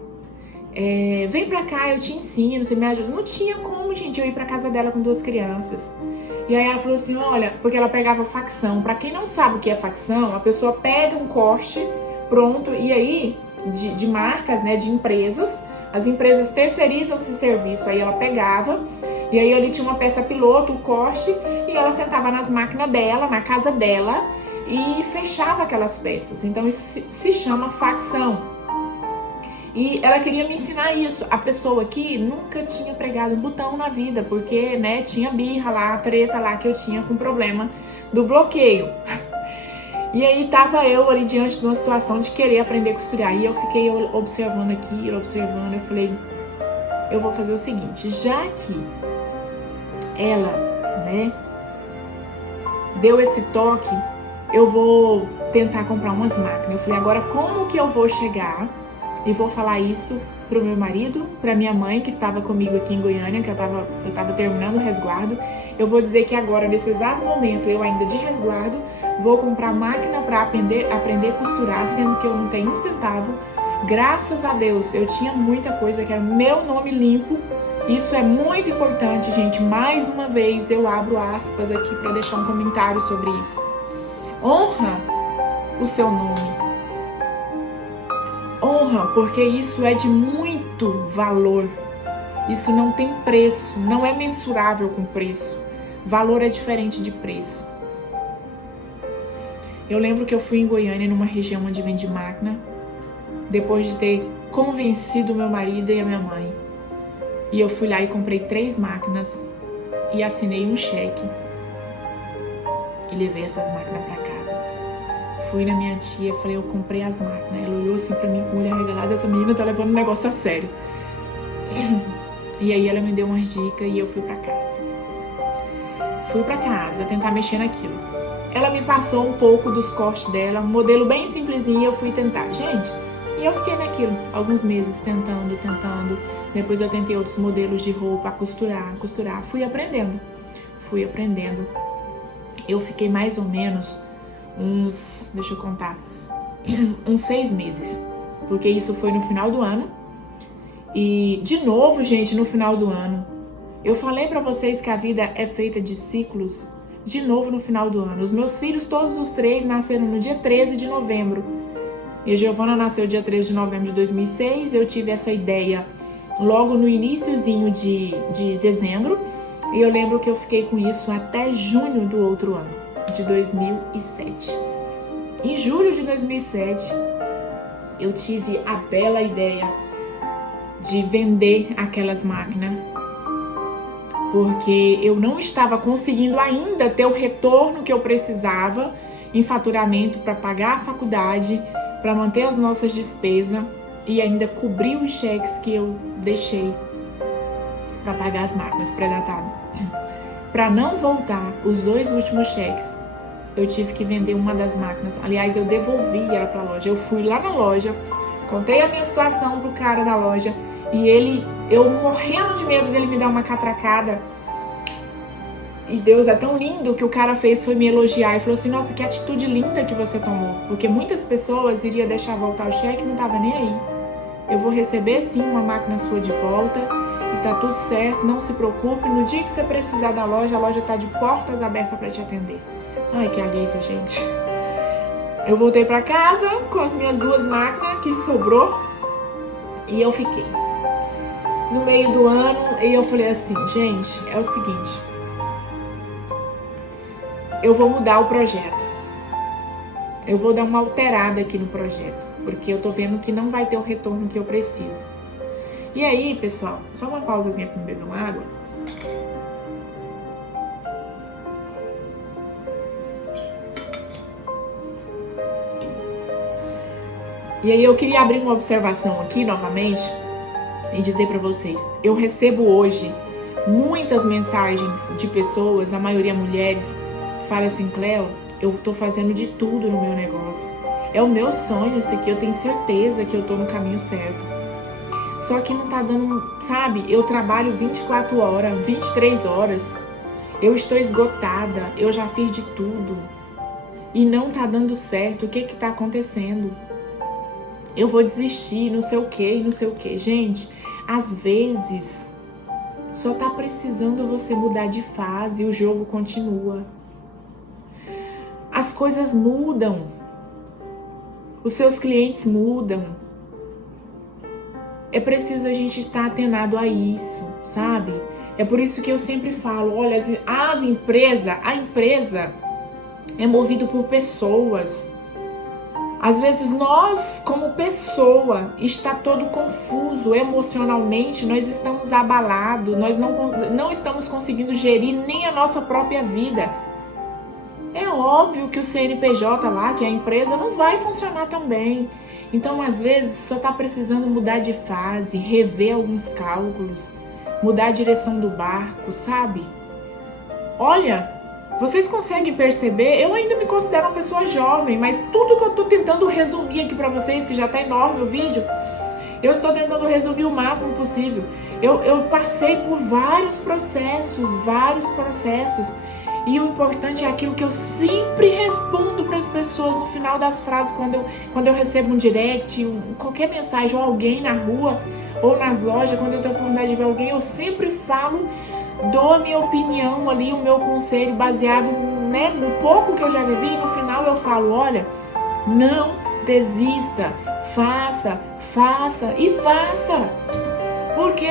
vem pra cá, eu te ensino, você me ajuda. Não tinha como, gente, eu ir pra casa dela com 2 crianças. E aí ela falou assim, olha, porque ela pegava facção. Pra quem não sabe o que é facção, a pessoa pega um corte pronto, e aí, de marcas, né, de empresas, as empresas terceirizam esse serviço. Aí ela pegava, e aí ali tinha uma peça piloto, o corte, e ela sentava nas máquinas dela, na casa dela, e fechava aquelas peças. Então isso se chama facção. E ela queria me ensinar isso. A pessoa aqui nunca tinha pregado um botão na vida, porque, né, tinha birra lá, treta lá que eu tinha com o problema do bloqueio. E aí tava eu ali diante de uma situação de querer aprender a costurar. E eu fiquei observando aqui, observando. Eu falei, eu vou fazer o seguinte, já que ela, né, deu esse toque, eu vou tentar comprar umas máquinas. Eu falei, agora como que eu vou chegar e vou falar isso pro meu marido, pra minha mãe que estava comigo aqui em Goiânia, que eu tava terminando o resguardo, Eu vou dizer que agora, nesse exato momento, eu ainda de resguardo, vou comprar máquina para aprender a costurar, sendo que eu não tenho um centavo. Graças a Deus, eu tinha muita coisa que era meu nome limpo. Isso é muito importante, gente. Mais uma vez, eu abro aspas aqui para deixar um comentário sobre isso. Honra o seu nome. Honra, porque isso é de muito valor. Isso não tem preço, não é mensurável com preço. Valor é diferente de preço. Eu lembro que eu fui em Goiânia, numa região onde vende máquina, depois de ter convencido meu marido e a minha mãe. E eu fui lá e comprei 3 máquinas e assinei um cheque e levei essas máquinas para casa. Fui na minha tia, falei, eu comprei as máquinas. Ela olhou assim pra mim com o olho arregalado, essa menina tá levando o negócio a sério. E aí ela me deu umas dicas e eu fui pra casa. Fui pra casa tentar mexer naquilo. Ela me passou um pouco dos cortes dela, um modelo bem simplesinho, e eu fui tentar. Gente, e eu fiquei naquilo alguns meses tentando. Depois eu tentei outros modelos de roupa, costurar. Fui aprendendo. Eu fiquei mais ou menos uns 6 meses. Porque isso foi no final do ano. E, de novo, gente, no final do ano. Eu falei pra vocês que a vida é feita de ciclos. De novo no final do ano. Os meus filhos, todos os 3, nasceram no dia 13 de novembro. E a Giovana nasceu dia 13 de novembro de 2006. Eu tive essa ideia logo no iniciozinho de dezembro. E eu lembro que eu fiquei com isso até junho do outro ano, de 2007. Em julho de 2007, eu tive a bela ideia de vender aquelas máquinas, porque eu não estava conseguindo ainda ter o retorno que eu precisava em faturamento para pagar a faculdade, para manter as nossas despesas e ainda cobrir os cheques que eu deixei para pagar as máquinas pré-datadas. Para não voltar os 2 últimos cheques, eu tive que vender uma das máquinas. Aliás, eu devolvi ela para a loja. Eu fui lá na loja, contei a minha situação pro cara da loja e eu morrendo de medo dele me dar uma catracada. E Deus é tão lindo que o cara fez foi me elogiar e falou assim, nossa, que atitude linda que você tomou. Porque muitas pessoas iriam deixar voltar o cheque e não tava nem aí. Eu vou receber sim uma máquina sua de volta e tá tudo certo, não se preocupe. No dia que você precisar da loja, a loja tá de portas abertas para te atender. Ai, que alívio, gente. Eu voltei para casa com as minhas 2 máquinas que sobrou e eu fiquei. No meio do ano, e eu falei assim, gente, é o seguinte, eu vou mudar o projeto. Eu vou dar uma alterada aqui no projeto, porque eu tô vendo que não vai ter o retorno que eu preciso. E aí, pessoal, só uma pausazinha para beber uma água. E aí eu queria abrir uma observação aqui novamente e dizer para vocês, eu recebo hoje muitas mensagens de pessoas, a maioria mulheres, que falam assim, Cleo, eu tô fazendo de tudo no meu negócio. É o meu sonho, isso aqui, eu tenho certeza que eu tô no caminho certo. Só que não tá dando, sabe, eu trabalho 24 horas, 23 horas, eu estou esgotada, eu já fiz de tudo e não tá dando certo, o que que tá acontecendo? Eu vou desistir, não sei o que. Gente, às vezes, só tá precisando você mudar de fase e o jogo continua. As coisas mudam. Os seus clientes mudam. É preciso a gente estar atenado a isso, sabe? É por isso que eu sempre falo, olha, a empresa é movida por pessoas. Às vezes nós, como pessoa, está todo confuso emocionalmente, nós estamos abalados, nós não estamos conseguindo gerir nem a nossa própria vida. É óbvio que o CNPJ lá, que é a empresa, não vai funcionar tão bem. Então, às vezes, só está precisando mudar de fase, rever alguns cálculos, mudar a direção do barco, sabe? Olha, vocês conseguem perceber? Eu ainda me considero uma pessoa jovem, mas tudo que eu estou tentando resumir aqui para vocês, que já está enorme o vídeo, eu estou tentando resumir o máximo possível. Eu passei por vários processos. E o importante é aquilo que eu sempre respondo para as pessoas no final das frases, quando eu recebo um direct, qualquer mensagem, ou alguém na rua, ou nas lojas, quando eu tenho a oportunidade de ver alguém, eu sempre falo, dou a minha opinião ali, o meu conselho baseado, né, no pouco que eu já vivi, e no final eu falo, olha, não desista, faça, porque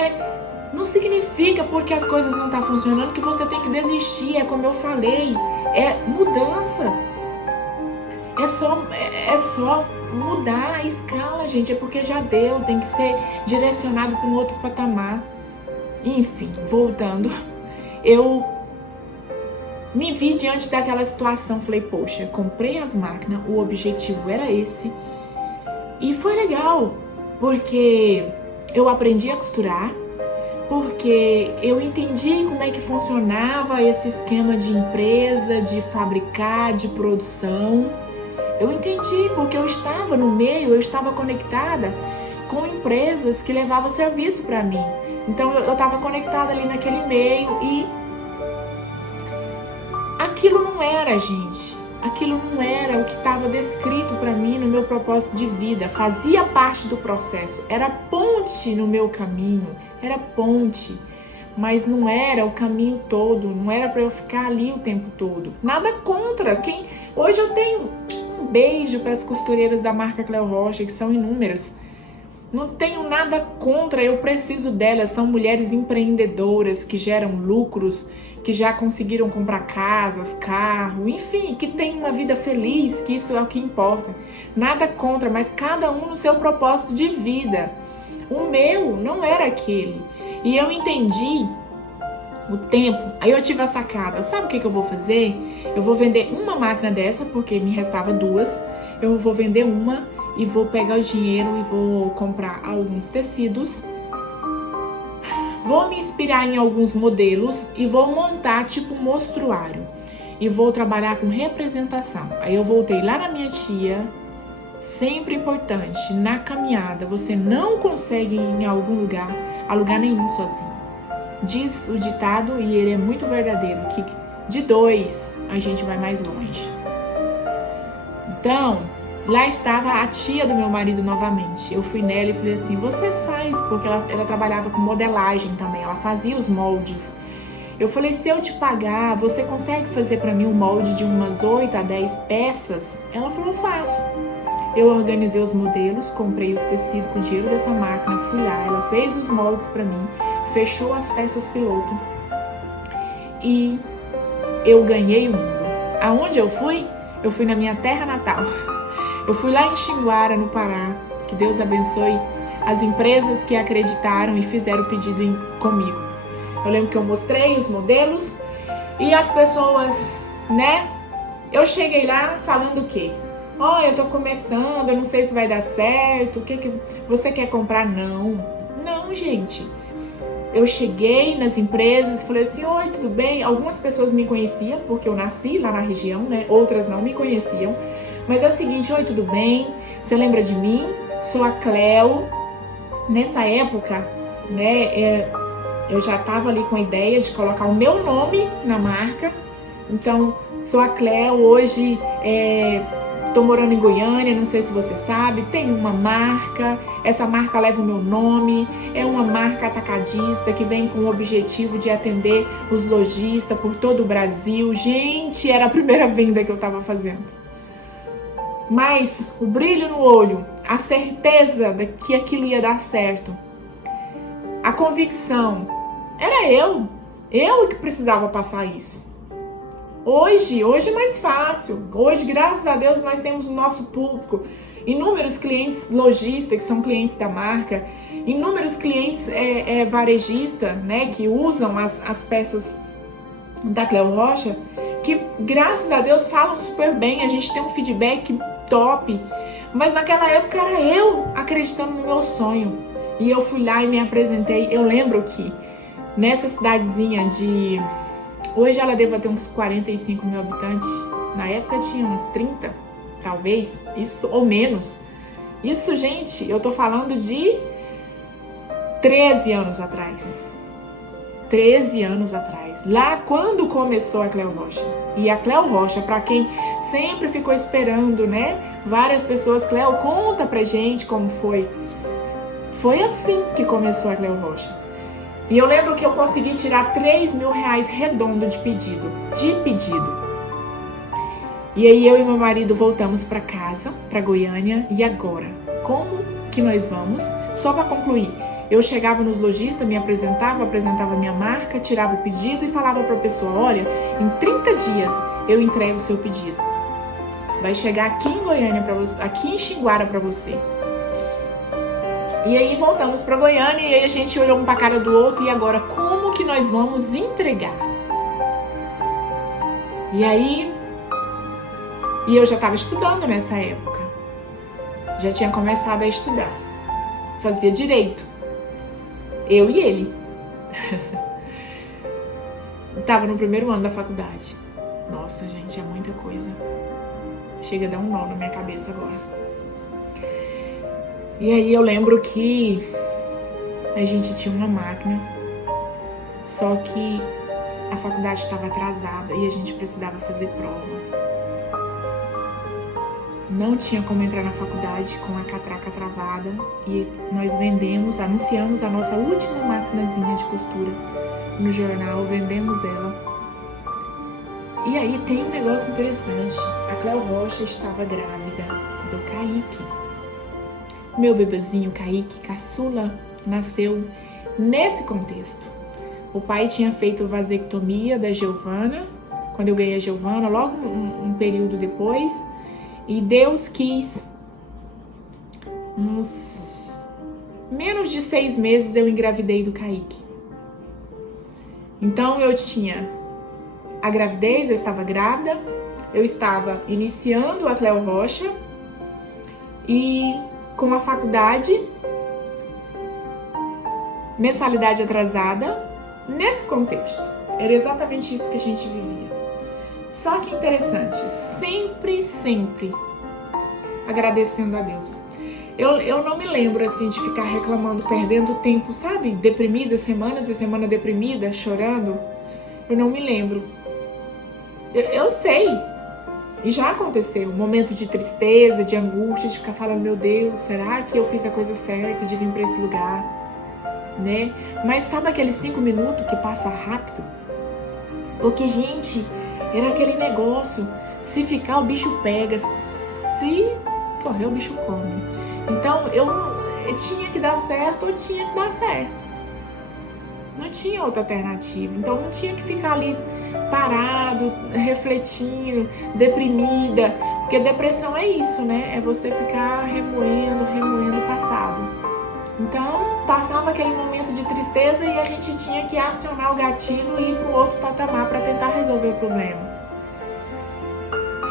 não significa porque as coisas não estão funcionando que você tem que desistir, é como eu falei, é mudança, é só mudar a escala, gente, é porque já deu, tem que ser direcionado para um outro patamar. Enfim, voltando, eu me vi diante daquela situação, falei, poxa, comprei as máquinas, o objetivo era esse, e foi legal, porque eu aprendi a costurar, porque eu entendi como é que funcionava esse esquema de empresa, de fabricar, de produção. Eu entendi, porque eu estava no meio, eu estava conectada com empresas que levavam serviço para mim. Então eu estava conectada ali naquele meio e aquilo não era, gente. Aquilo não era o que estava descrito para mim no meu propósito de vida. Fazia parte do processo. Era ponte no meu caminho. Era ponte. Mas não era o caminho todo. Não era para eu ficar ali o tempo todo. Nada contra. Hoje eu tenho um beijo para as costureiras da marca Cleo Rocha, que são inúmeras. Não tenho nada contra. Eu preciso delas. São mulheres empreendedoras que geram lucros, que já conseguiram comprar casas, carro, enfim, que tem uma vida feliz, que isso é o que importa. Nada contra, mas cada um no seu propósito de vida. O meu não era aquele. E eu entendi o tempo, aí eu tive a sacada. Sabe o que eu vou fazer? Eu vou vender uma máquina dessa, porque me restava duas. Eu vou vender uma e vou pegar o dinheiro e vou comprar alguns tecidos. Vou me inspirar em alguns modelos e vou montar tipo um mostruário. E vou trabalhar com representação. Aí eu voltei lá na minha tia. Sempre importante, na caminhada, você não consegue ir em algum lugar, a lugar nenhum sozinho. Diz o ditado, e ele é muito verdadeiro, que de dois a gente vai mais longe. Então, lá estava a tia do meu marido novamente. Eu fui nela e falei assim, você faz, porque ela trabalhava com modelagem também, ela fazia os moldes. Eu falei, se eu te pagar, você consegue fazer para mim um molde de umas 8 a 10 peças? Ela falou, faço. Eu organizei os modelos, comprei os tecidos com o dinheiro dessa máquina, fui lá, ela fez os moldes para mim, fechou as peças piloto e eu ganhei o mundo. Aonde eu fui? Eu fui na minha terra natal. Eu fui lá em Xinguara, no Pará. Que Deus abençoe as empresas que acreditaram e fizeram o pedido comigo. Eu lembro que eu mostrei os modelos e as pessoas, né? Eu cheguei lá falando o quê? Eu tô começando, eu não sei se vai dar certo, o que você quer comprar? Não, gente. Eu cheguei nas empresas e falei assim, oi, tudo bem? Algumas pessoas me conheciam, porque eu nasci lá na região, né? Outras não me conheciam. Mas é o seguinte, oi, tudo bem? Você lembra de mim? Sou a Cleo. Nessa época, né, eu já tava ali com a ideia de colocar o meu nome na marca. Então, sou a Cleo, hoje tô morando em Goiânia, não sei se você sabe, tem uma marca, essa marca leva o meu nome, é uma marca atacadista que vem com o objetivo de atender os lojistas por todo o Brasil. Gente, era a primeira venda que eu tava fazendo. Mas o brilho no olho, a certeza de que aquilo ia dar certo, a convicção, era eu que precisava passar isso. Hoje é mais fácil. Hoje, graças a Deus, nós temos o nosso público. Inúmeros clientes lojistas, que são clientes da marca. Inúmeros clientes varejistas, né, que usam as peças da Cleo Rocha, que, graças a Deus, falam super bem. A gente tem um feedback top. Mas naquela época era eu acreditando no meu sonho. E eu fui lá e me apresentei. Eu lembro que nessa cidadezinha de... Hoje ela deve ter uns 45 mil habitantes. Na época tinha uns 30, talvez, isso ou menos. Isso, gente, eu tô falando de 13 anos atrás. 13 anos atrás. Lá quando começou a Cleo Rocha. E a Cleo Rocha, para quem sempre ficou esperando, né? Várias pessoas, Cleo, conta pra gente como foi. Foi assim que começou a Cleo Rocha. E eu lembro que eu consegui tirar R$3.000 redondo de pedido. E aí eu e meu marido voltamos para casa, para Goiânia. E agora? Como que nós vamos? Só para concluir, eu chegava nos lojistas, me apresentava minha marca, tirava o pedido e falava para a pessoa, olha, em 30 dias eu entrego o seu pedido. Vai chegar aqui em Goiânia para você, aqui em Xinguara para você. E aí voltamos para Goiânia e aí a gente olhou um para a cara do outro e agora como que nós vamos entregar? E aí eu já estava estudando nessa época. Já tinha começado a estudar. Fazia direito. Eu e ele. Tava no primeiro ano da faculdade. Nossa, gente, é muita coisa. Chega a dar um nó na minha cabeça agora. E aí eu lembro que a gente tinha uma máquina, só que a faculdade estava atrasada e a gente precisava fazer prova. Não tinha como entrar na faculdade com a catraca travada e nós anunciamos a nossa última maquinazinha de costura no jornal, vendemos ela. E aí tem um negócio interessante, a Cleo Rocha estava grávida do Kaique. Meu bebezinho Kaique, caçula, nasceu nesse contexto. O pai tinha feito vasectomia da Giovana, quando eu ganhei a Giovana, logo um período depois. E Deus quis, uns menos de 6 meses eu engravidei do Kaique. Então eu tinha a gravidez, eu estava grávida, eu estava iniciando a Cleo Rocha e com a faculdade, mensalidade atrasada, nesse contexto. Era exatamente isso que a gente vivia. Só que interessante, sempre agradecendo a Deus. Eu não me lembro assim de ficar reclamando, perdendo tempo, sabe? Deprimida, semanas e semana deprimida, chorando. Eu não me lembro. Eu sei. E já aconteceu, um momento de tristeza, de angústia, de ficar falando, meu Deus, será que eu fiz a coisa certa de vir para esse lugar? Né? Mas sabe aqueles 5 minutos que passa rápido? Porque, gente, era aquele negócio, se ficar o bicho pega, se correr o bicho come. Então eu tinha que dar certo ou tinha que dar certo. Não tinha outra alternativa, então não tinha que ficar ali parado, refletindo, deprimida, porque depressão é isso, né? É você ficar remoendo o passado. Então passava aquele momento de tristeza e a gente tinha que acionar o gatilho e ir para um outro patamar para tentar resolver o problema.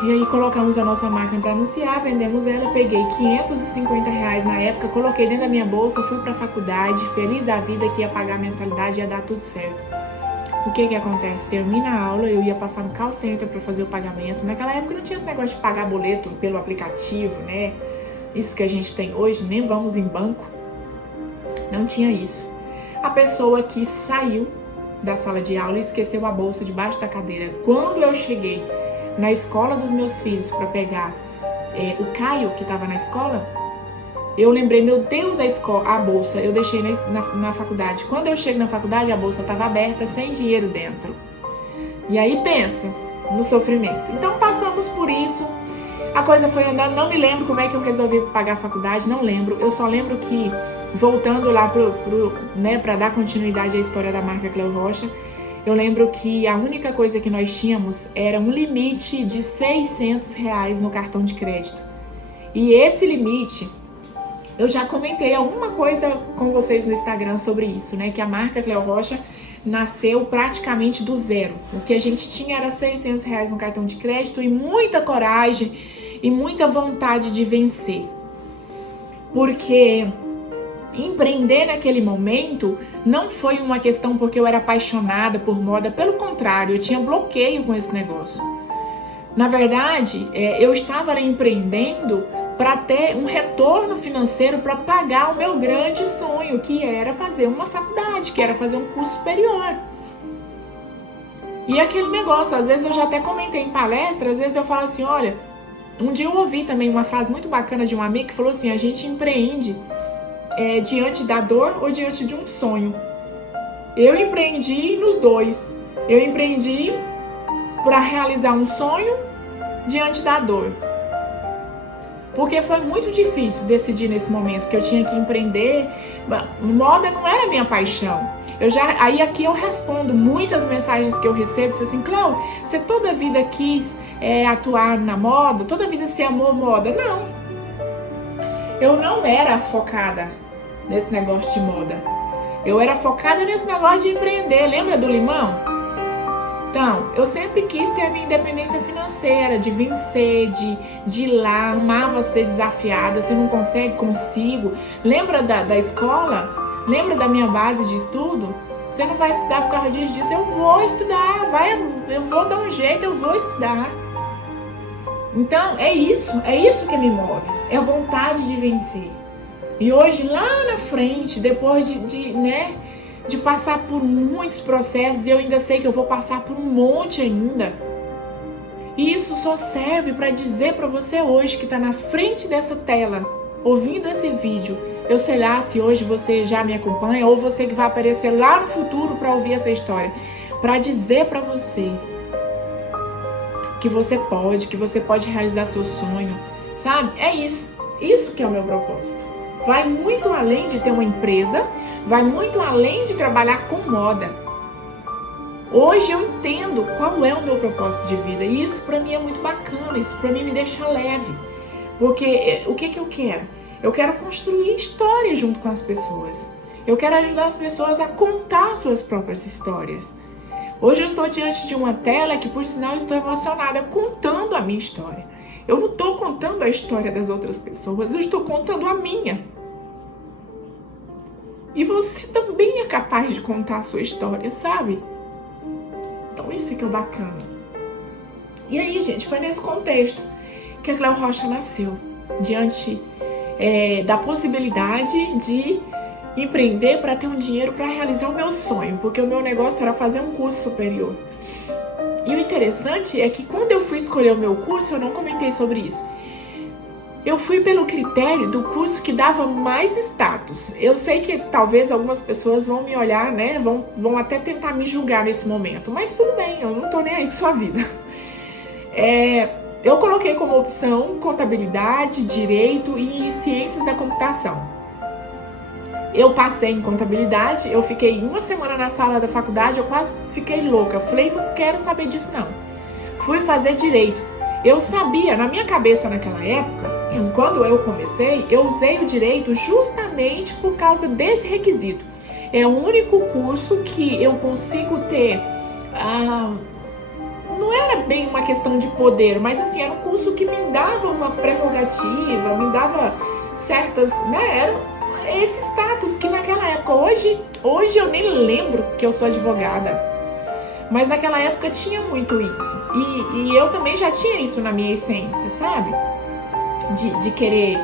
E aí colocamos a nossa máquina para anunciar, vendemos ela, peguei R$550 na época, coloquei dentro da minha bolsa, fui para a faculdade, feliz da vida que ia pagar a mensalidade, ia dar tudo certo. O que acontece? Termina a aula, eu ia passar no call center para fazer o pagamento. Naquela época não tinha esse negócio de pagar boleto pelo aplicativo, né? Isso que a gente tem hoje, nem vamos em banco. Não tinha isso. A pessoa que saiu da sala de aula e esqueceu a bolsa debaixo da cadeira. Quando eu cheguei na escola dos meus filhos para pegar o Caio, que estava na escola, eu lembrei, meu Deus, a bolsa eu deixei na faculdade. Quando eu chego na faculdade, a bolsa estava aberta, sem dinheiro dentro. E aí pensa no sofrimento. Então passamos por isso, a coisa foi andando, não me lembro como é que eu resolvi pagar a faculdade, não lembro. Eu só lembro que, voltando lá para dar continuidade à história da marca Cleo Rocha, eu lembro que a única coisa que nós tínhamos era um limite de R$600 no cartão de crédito. E esse limite, eu já comentei alguma coisa com vocês no Instagram sobre isso, né? Que a marca Cleo Rocha nasceu praticamente do zero. O que a gente tinha era R$600 no cartão de crédito e muita coragem e muita vontade de vencer. Porque empreender naquele momento não foi uma questão porque eu era apaixonada por moda, pelo contrário, eu tinha bloqueio com esse negócio. Na verdade, eu estava empreendendo para ter um retorno financeiro para pagar o meu grande sonho, que era fazer uma faculdade, que era fazer um curso superior. E aquele negócio, às vezes eu já até comentei em palestra, às vezes eu falo assim, olha, um dia eu ouvi também uma frase muito bacana de um amigo que falou assim, a gente empreende diante da dor ou diante de um sonho. Eu empreendi nos dois. Eu empreendi para realizar um sonho diante da dor. Porque foi muito difícil decidir nesse momento que eu tinha que empreender. Moda não era minha paixão. Aí aqui eu respondo muitas mensagens que eu recebo, assim, Cléo, você toda a vida quis atuar na moda? Toda a vida você amou moda? Não. Eu não era focada nesse negócio de moda. Eu era focada nesse negócio de empreender. Lembra do limão? Então, eu sempre quis ter a minha independência financeira, de vencer, de ir lá, amava ser desafiada. Você não consegue? Consigo. Lembra da escola? Lembra da minha base de estudo? Você não vai estudar por causa disso? Eu vou estudar, eu vou dar um jeito, eu vou estudar. Então, é isso que me move, é a vontade de vencer. E hoje, lá na frente, depois de passar por muitos processos, e eu ainda sei que eu vou passar por um monte ainda. E isso só serve para dizer para você hoje que está na frente dessa tela, ouvindo esse vídeo. Eu sei lá se hoje você já me acompanha ou você que vai aparecer lá no futuro para ouvir essa história. Para dizer para você que você pode realizar seu sonho, sabe? É isso que é o meu propósito. Vai muito além de ter uma empresa, vai muito além de trabalhar com moda. Hoje eu entendo qual é o meu propósito de vida e isso para mim é muito bacana, isso para mim me deixa leve. Porque o que eu quero? Eu quero construir histórias junto com as pessoas. Eu quero ajudar as pessoas a contar suas próprias histórias. Hoje eu estou diante de uma tela que, por sinal, estou emocionada contando a minha história. Eu não estou contando a história das outras pessoas, eu estou contando a minha. E você também é capaz de contar a sua história, sabe? Então isso aqui é bacana. E aí, gente, foi nesse contexto que a Cléo Rocha nasceu. Diante da possibilidade de empreender para ter um dinheiro para realizar o meu sonho. Porque o meu negócio era fazer um curso superior. E o interessante é que quando eu fui escolher o meu curso, eu não comentei sobre isso. Eu fui pelo critério do curso que dava mais status. Eu sei que talvez algumas pessoas vão me olhar, né? Vão até tentar me julgar nesse momento. Mas tudo bem, eu não tô nem aí com sua vida. Eu coloquei como opção contabilidade, direito e ciências da computação. Eu passei em contabilidade, eu fiquei uma semana na sala da faculdade, eu quase fiquei louca. Eu falei, não quero saber disso não. Fui fazer direito. Eu sabia, na minha cabeça naquela época, quando eu comecei, eu usei o direito justamente por causa desse requisito. É o único curso que eu consigo ter, não era bem uma questão de poder, mas assim, era um curso que me dava uma prerrogativa, me dava certas, né, era esse status que naquela época, hoje eu nem lembro que eu sou advogada, mas naquela época tinha muito isso, e eu também já tinha isso na minha essência, sabe? De querer,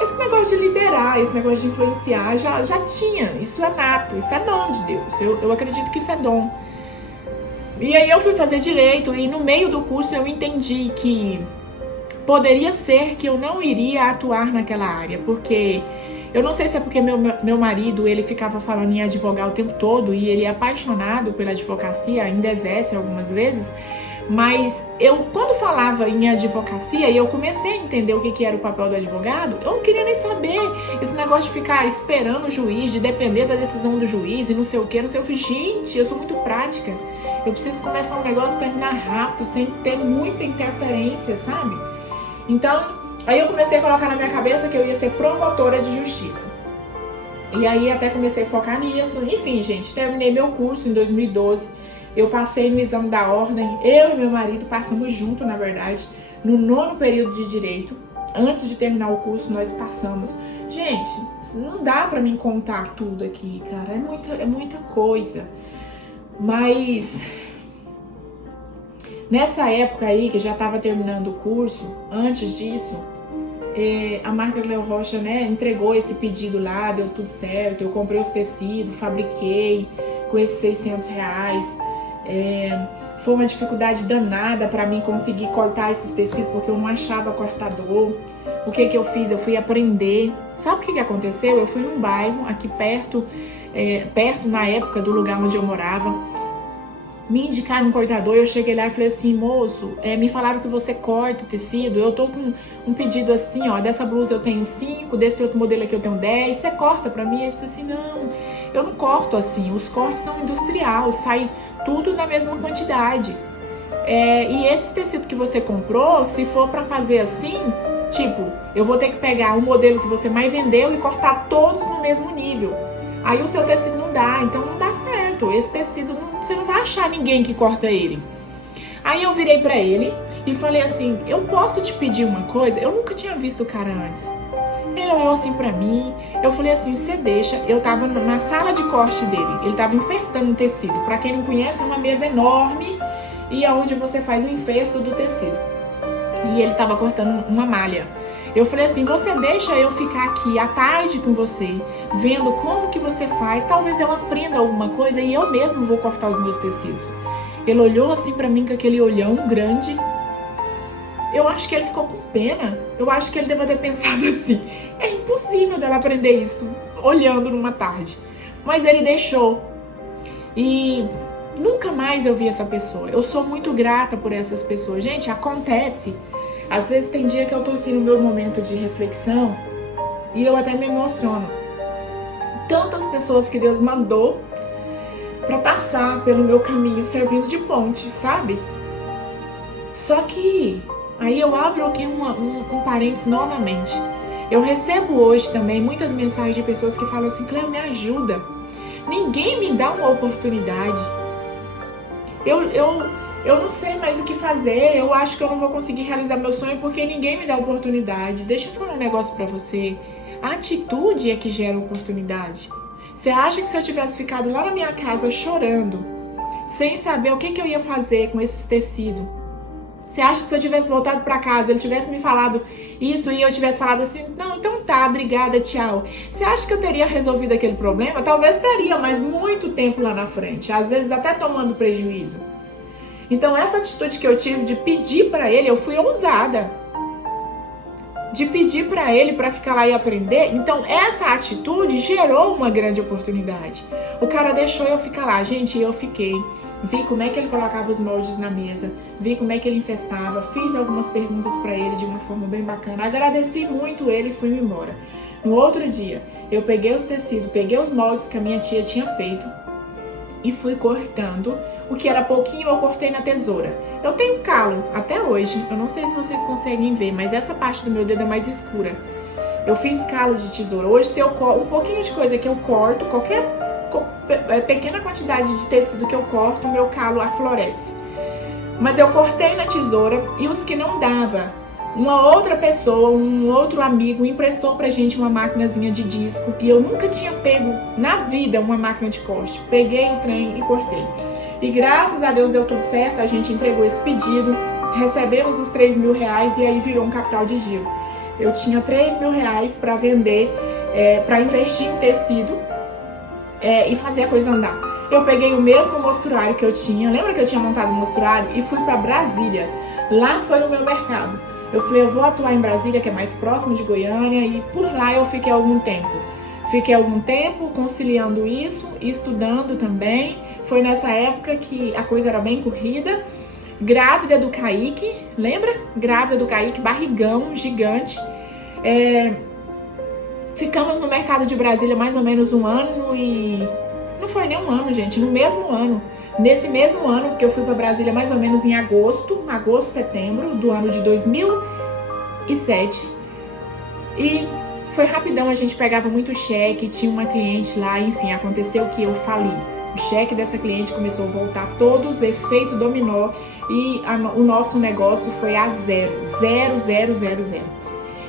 esse negócio de liderar, esse negócio de influenciar, já tinha, isso é nato, isso é dom de Deus, eu acredito que isso é dom. E aí eu fui fazer direito e no meio do curso eu entendi que poderia ser que eu não iria atuar naquela área, porque eu não sei se é porque meu marido, ele ficava falando em advogar o tempo todo e ele é apaixonado pela advocacia, ainda exerce algumas vezes, mas eu, quando falava em advocacia e eu comecei a entender o que era o papel do advogado, eu não queria nem saber esse negócio de ficar esperando o juiz, de depender da decisão do juiz e não sei o que, não sei o que. Gente, eu sou muito prática, eu preciso começar um negócio e terminar rápido, sem ter muita interferência, sabe? Então, aí eu comecei a colocar na minha cabeça que eu ia ser promotora de justiça. E aí até comecei a focar nisso. Enfim, gente, terminei meu curso em 2012. Eu passei no exame da ordem. Eu e meu marido passamos junto, na verdade, no 9º período de direito. Antes de terminar o curso, nós passamos. Gente, não dá pra mim contar tudo aqui, cara. É muita coisa. Mas nessa época aí, que já estava terminando o curso, antes disso, a marca Cleo Rocha, né, entregou esse pedido lá, deu tudo certo, eu comprei os tecidos, fabriquei com esses 600 reais. Foi uma dificuldade danada para mim conseguir cortar esses tecidos, porque eu não achava cortador. O que eu fiz? Eu fui aprender. Sabe o que aconteceu? Eu fui num bairro aqui perto na época do lugar onde eu morava. Me indicaram um cortador, eu cheguei lá e falei assim, moço, me falaram que você corta tecido, eu tô com um pedido assim, ó, dessa blusa eu tenho 5, desse outro modelo aqui eu tenho 10, você corta pra mim? Ele disse assim, não, eu não corto assim, os cortes são industrial, sai tudo na mesma quantidade. E esse tecido que você comprou, se for pra fazer assim, tipo, eu vou ter que pegar o modelo que você mais vendeu e cortar todos no mesmo nível. Aí o seu tecido não dá, então não dá certo. Esse tecido, você não vai achar ninguém que corta ele. Aí eu virei pra ele e falei assim, eu posso te pedir uma coisa? Eu nunca tinha visto o cara antes. Ele olhou assim pra mim, eu falei assim, você deixa. Eu tava na sala de corte dele, ele tava infestando um tecido. Pra quem não conhece, é uma mesa enorme e é onde você faz o infesto do tecido. E ele tava cortando uma malha. Eu falei assim, você deixa eu ficar aqui à tarde com você, vendo como que você faz, talvez eu aprenda alguma coisa e eu mesmo vou cortar os meus tecidos. Ele olhou assim pra mim com aquele olhão grande. Eu acho que ele ficou com pena. Eu acho que ele deve ter pensado assim, é impossível dela aprender isso olhando numa tarde. Mas ele deixou. E nunca mais eu vi essa pessoa. Eu sou muito grata por essas pessoas. Gente, acontece. Às vezes tem dia que eu tô assim no meu momento de reflexão e eu até me emociono. Tantas pessoas que Deus mandou pra passar pelo meu caminho servindo de ponte, sabe? Só que aí eu abro aqui um parênteses novamente. Eu recebo hoje também muitas mensagens de pessoas que falam assim, Cleo, me ajuda. Ninguém me dá uma oportunidade. Eu não sei mais o que fazer, eu acho que eu não vou conseguir realizar meu sonho porque ninguém me dá oportunidade. Deixa eu falar um negócio pra você. A atitude é que gera oportunidade. Você acha que se eu tivesse ficado lá na minha casa chorando, sem saber o que eu ia fazer com esses tecidos, você acha que se eu tivesse voltado pra casa, ele tivesse me falado isso e eu tivesse falado assim, não, então tá, obrigada, tchau. Você acha que eu teria resolvido aquele problema? Talvez teria, mas muito tempo lá na frente, às vezes até tomando prejuízo. Então essa atitude que eu tive de pedir pra ele, eu fui ousada. De pedir pra ele pra ficar lá e aprender. Então essa atitude gerou uma grande oportunidade. O cara deixou eu ficar lá, gente, e eu fiquei. Vi como é que ele colocava os moldes na mesa, vi como é que ele infestava, fiz algumas perguntas pra ele de uma forma bem bacana. Agradeci muito ele e fui-me embora. No outro dia, eu peguei os tecidos, peguei os moldes que a minha tia tinha feito e fui cortando. O que era pouquinho eu cortei na tesoura. Eu tenho calo até hoje, eu não sei se vocês conseguem ver, mas essa parte do meu dedo é mais escura. Eu fiz calo de tesoura. Hoje, se eu corto um pouquinho de coisa que eu corto, qualquer pequena quantidade de tecido que eu corto, o meu calo aflorece. Mas eu cortei na tesoura e os que não dava, uma outra pessoa, um outro amigo emprestou pra gente uma maquinazinha de disco e eu nunca tinha pego na vida uma máquina de corte. Peguei o trem e cortei. E graças a Deus deu tudo certo, a gente entregou esse pedido, recebemos os 3 mil reais e aí virou um capital de giro. Eu tinha 3 mil reais para vender, para investir em tecido e fazer a coisa andar. Eu peguei o mesmo mostruário que eu tinha, lembra que eu tinha montado um mostruário? E fui para Brasília, lá foi o meu mercado. Eu falei, eu vou atuar em Brasília, que é mais próximo de Goiânia, e por lá eu fiquei algum tempo. Fiquei algum tempo conciliando isso, estudando também. Foi nessa época que a coisa era bem corrida. Grávida do Kaique, lembra? Grávida do Kaique, barrigão gigante. Ficamos no mercado de Brasília mais ou menos um ano e... Não foi nem um ano, gente, no mesmo ano. Nesse mesmo ano, porque eu fui para Brasília mais ou menos em agosto, setembro do ano de 2007. E foi rapidão, a gente pegava muito cheque, tinha uma cliente lá, enfim, aconteceu que eu fali. O cheque dessa cliente começou a voltar todos, efeito dominó, e o nosso negócio foi a zero.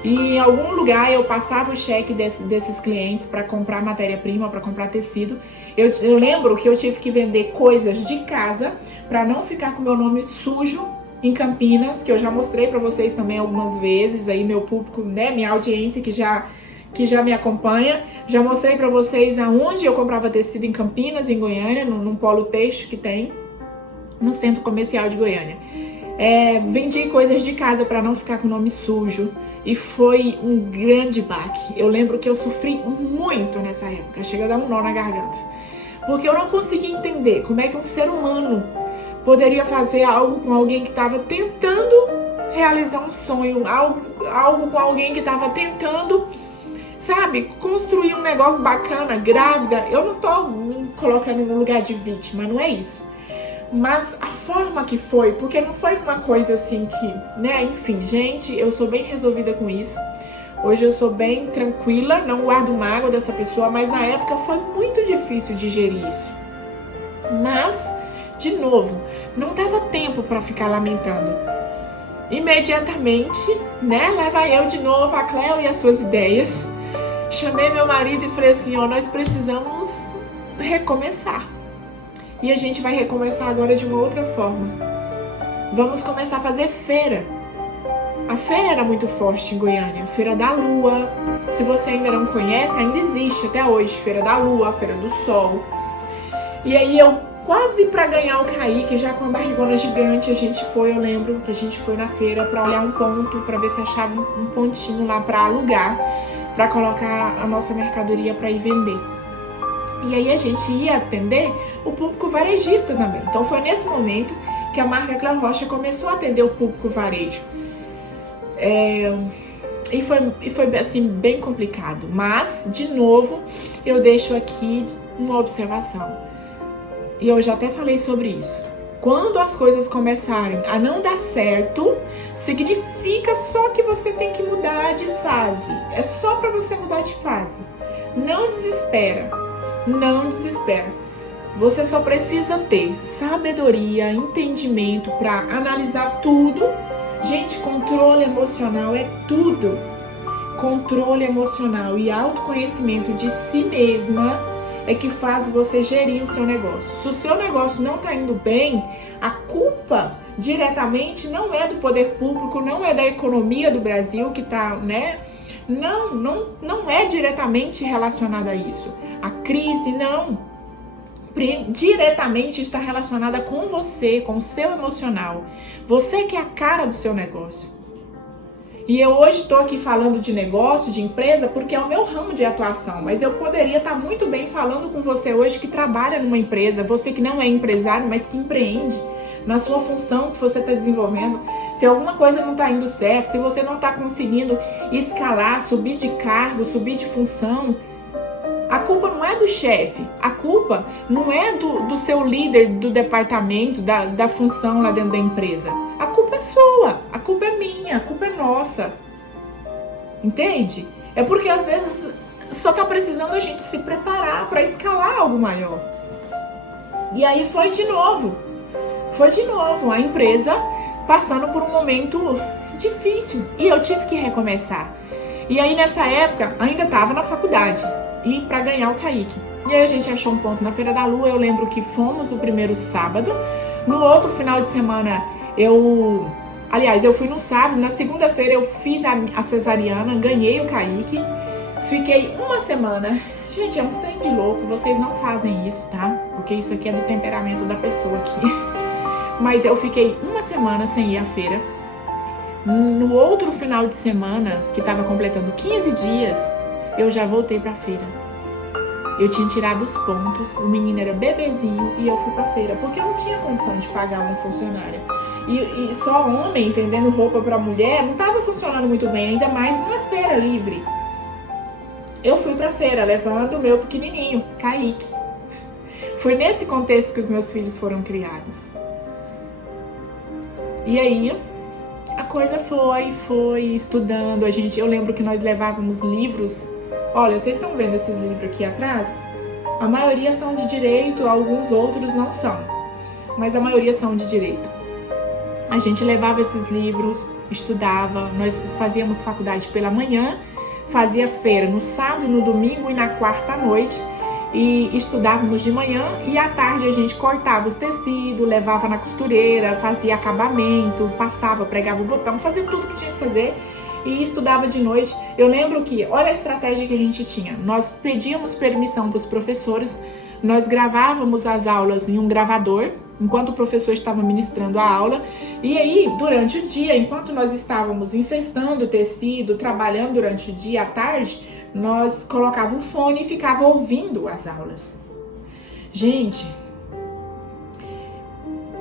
E em algum lugar eu passava o cheque desses clientes para comprar matéria-prima, para comprar tecido. Eu lembro que eu tive que vender coisas de casa para não ficar com o meu nome sujo em Campinas, que eu já mostrei para vocês também algumas vezes, aí meu público, né, minha audiência que já me acompanha, já mostrei para vocês aonde eu comprava tecido em Campinas, em Goiânia, num polo têxtil que tem no centro comercial de Goiânia. Vendi coisas de casa para não ficar com o nome sujo e foi um grande baque. Eu lembro que eu sofri muito nessa época, chega a dar um nó na garganta, porque eu não conseguia entender como é que um ser humano poderia fazer algo com alguém que estava tentando realizar um sonho, algo com alguém que estava tentando, sabe, construir um negócio bacana, grávida. Eu não tô me colocando no lugar de vítima, não é isso. Mas a forma que foi, porque não foi uma coisa assim que, né, enfim, gente, eu sou bem resolvida com isso. Hoje eu sou bem tranquila, não guardo mágoa dessa pessoa, mas na época foi muito difícil digerir isso. Mas, de novo, não dava tempo para ficar lamentando. Imediatamente, né, leva eu de novo a Cleo e as suas ideias. Chamei meu marido e falei assim, ó, nós precisamos recomeçar. E a gente vai recomeçar agora de uma outra forma. Vamos começar a fazer feira. A feira era muito forte em Goiânia, a Feira da Lua. Se você ainda não conhece, ainda existe até hoje, Feira da Lua, Feira do Sol. E aí eu quase para ganhar o Kaique, já com a barrigona gigante, eu lembro que a gente foi na feira para olhar um ponto, para ver se achava um pontinho lá para alugar, para colocar a nossa mercadoria para ir vender. E aí a gente ia atender o público varejista também. Então foi nesse momento que a marca Cleo Rocha começou a atender o público varejo. E foi assim, bem complicado. Mas, de novo, eu deixo aqui uma observação. E eu já até falei sobre isso. Quando as coisas começarem a não dar certo, significa só que você tem que mudar de fase. É só para você mudar de fase. Não desespera. Não desespera. Você só precisa ter sabedoria, entendimento para analisar tudo. Gente, controle emocional é tudo. Controle emocional e autoconhecimento de si mesma é que faz você gerir o seu negócio. Se o seu negócio não está indo bem, a culpa diretamente não é do poder público, não é da economia do Brasil que está, né? Não é diretamente relacionada a isso. A crise não. Diretamente está relacionada com você, com o seu emocional. Você que é a cara do seu negócio. E eu hoje estou aqui falando de negócio, de empresa, porque é o meu ramo de atuação. Mas eu poderia estar muito bem falando com você hoje que trabalha numa empresa, você que não é empresário, mas que empreende na sua função que você está desenvolvendo. Se alguma coisa não está indo certo, se você não está conseguindo escalar, subir de cargo, subir de função, a culpa não é do chefe, a culpa não é do seu líder do departamento, da função lá dentro da empresa. A culpa é sua, a culpa é minha, a culpa é nossa. Entende? É porque às vezes só tá precisando a gente se preparar para escalar algo maior. E aí foi de novo a empresa passando por um momento difícil e eu tive que recomeçar. E aí nessa época ainda estava na faculdade e para ganhar o Kaique. E aí a gente achou um ponto na Feira da Lua. Eu lembro que fomos o primeiro sábado. No outro final de semana eu fui no sábado. Na segunda-feira eu fiz a cesariana, ganhei o Kaique. Fiquei uma semana. Gente, é um trem de louco. Vocês não fazem isso, tá? Porque isso aqui é do temperamento da pessoa aqui. Mas eu fiquei uma semana sem ir à feira. No outro final de semana, que estava completando 15 dias, eu já voltei pra feira. Eu tinha tirado os pontos, o menino era bebezinho e eu fui pra feira, porque eu não tinha condição de pagar uma funcionária. E só homem vendendo roupa pra mulher não estava funcionando muito bem, ainda mais numa feira livre. Eu fui pra feira levando o meu pequenininho, Kaique. Foi nesse contexto que os meus filhos foram criados. E aí, a coisa foi estudando. Eu lembro que nós levávamos livros. Olha, vocês estão vendo esses livros aqui atrás? A maioria são de direito, alguns outros não são. Mas a maioria são de direito. A gente levava esses livros, estudava. Nós fazíamos faculdade pela manhã, fazia feira no sábado, no domingo e na quarta à noite. e estudávamos de manhã e à tarde a gente cortava os tecidos, levava na costureira, fazia acabamento, passava, pregava o botão, fazia tudo que tinha que fazer e estudava de noite. Eu lembro que, olha a estratégia que a gente tinha, nós pedíamos permissão para os professores, nós gravávamos as aulas em um gravador, enquanto o professor estava ministrando a aula, e aí, durante o dia, enquanto nós estávamos infestando o tecido, trabalhando durante o dia, à tarde, nós colocava o fone e ficava ouvindo as aulas. Gente,